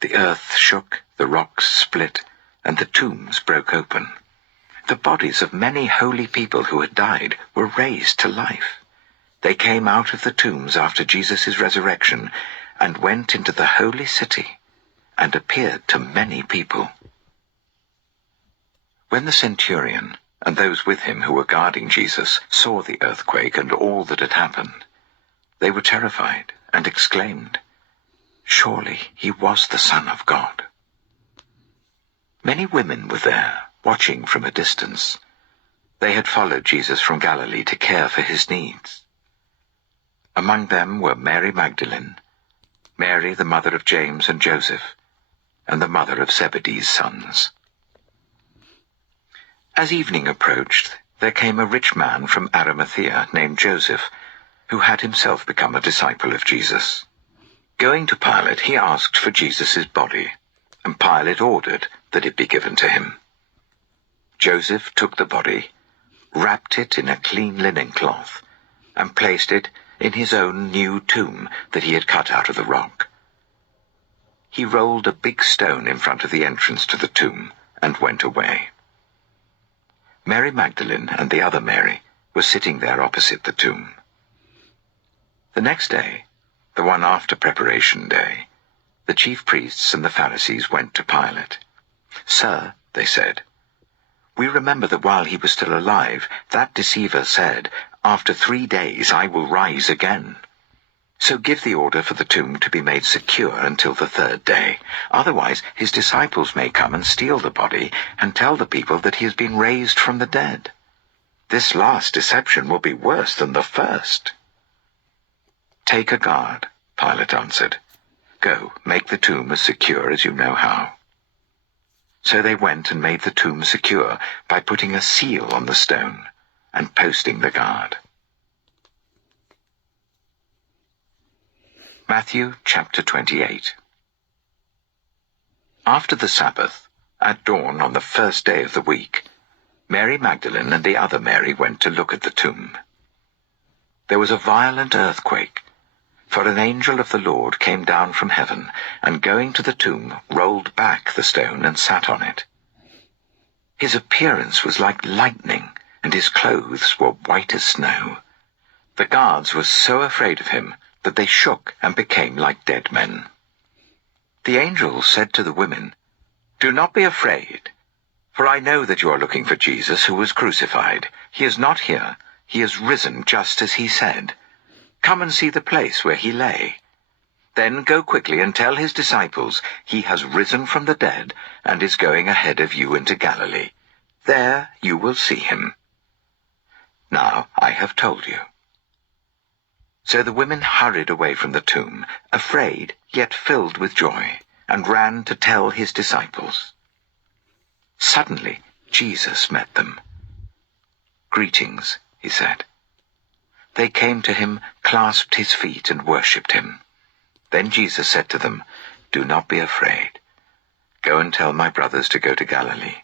The earth shook, the rocks split, and the tombs broke open. The bodies of many holy people who had died were raised to life. They came out of the tombs after Jesus' resurrection and went into the holy city and appeared to many people. When the centurion and those with him who were guarding Jesus saw the earthquake and all that had happened, they were terrified and exclaimed, "Surely he was the Son of God." Many women were there, watching from a distance. They had followed Jesus from Galilee to care for his needs. Among them were Mary Magdalene, Mary the mother of James and Joseph, and the mother of Zebedee's sons. As evening approached, there came a rich man from Arimathea named Joseph, who had himself become a disciple of Jesus. Going to Pilate, he asked for Jesus' body, and Pilate ordered that it be given to him. Joseph took the body, wrapped it in a clean linen cloth, and placed it in his own new tomb that he had cut out of the rock. He rolled a big stone in front of the entrance to the tomb and went away. Mary Magdalene and the other Mary were sitting there opposite the tomb. The next day, the one after Preparation Day, the chief priests and the Pharisees went to Pilate. "Sir," they said, "we remember that while he was still alive, that deceiver said, 'After 3 days I will rise again.' So give the order for the tomb to be made secure until the third day. Otherwise, his disciples may come and steal the body and tell the people that he has been raised from the dead. This last deception will be worse than the first." "Take a guard," Pilate answered. "Go, make the tomb as secure as you know how." So they went and made the tomb secure by putting a seal on the stone and posting the guard. Matthew chapter 28. After the Sabbath, at dawn on the first day of the week, Mary Magdalene and the other Mary went to look at the tomb. There was a violent earthquake, for an angel of the Lord came down from heaven, and going to the tomb, rolled back the stone and sat on it. His appearance was like lightning, and his clothes were white as snow. The guards were so afraid of him that they shook and became like dead men. The angel said to the women, "Do not be afraid, for I know that you are looking for Jesus who was crucified. He is not here. He is risen just as he said. Come and see the place where he lay. Then go quickly and tell his disciples he has risen from the dead and is going ahead of you into Galilee. There you will see him. Now I have told you." So the women hurried away from the tomb, afraid yet filled with joy, and ran to tell his disciples. Suddenly Jesus met them. "Greetings," he said. They came to him, clasped his feet, and worshipped him. Then Jesus said to them, "Do not be afraid. Go and tell my brothers to go to Galilee.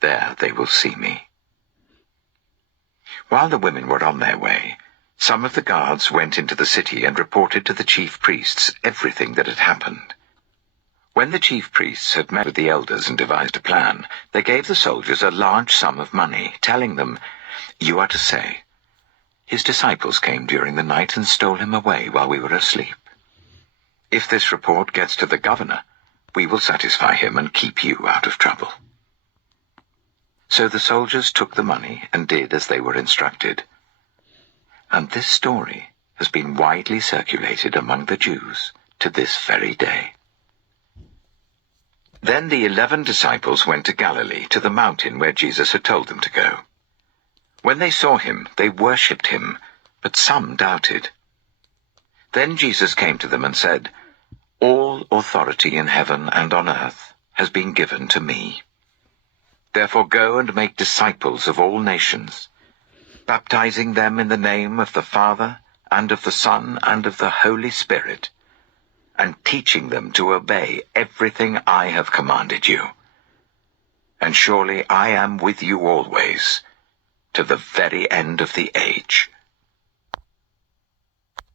There they will see me." While the women were on their way, some of the guards went into the city and reported to the chief priests everything that had happened. When the chief priests had met with the elders and devised a plan, they gave the soldiers a large sum of money, telling them, "You are to say, 'His disciples came during the night and stole him away while we were asleep.' If this report gets to the governor, we will satisfy him and keep you out of trouble." So the soldiers took the money and did as they were instructed. And this story has been widely circulated among the Jews to this very day. Then the 11 disciples went to Galilee, to the mountain where Jesus had told them to go. When they saw him, they worshipped him, but some doubted. Then Jesus came to them and said, "All authority in heaven and on earth has been given to me. Therefore go and make disciples of all nations, baptizing them in the name of the Father, and of the Son, and of the Holy Spirit, and teaching them to obey everything I have commanded you. And surely I am with you always, to the very end of the age."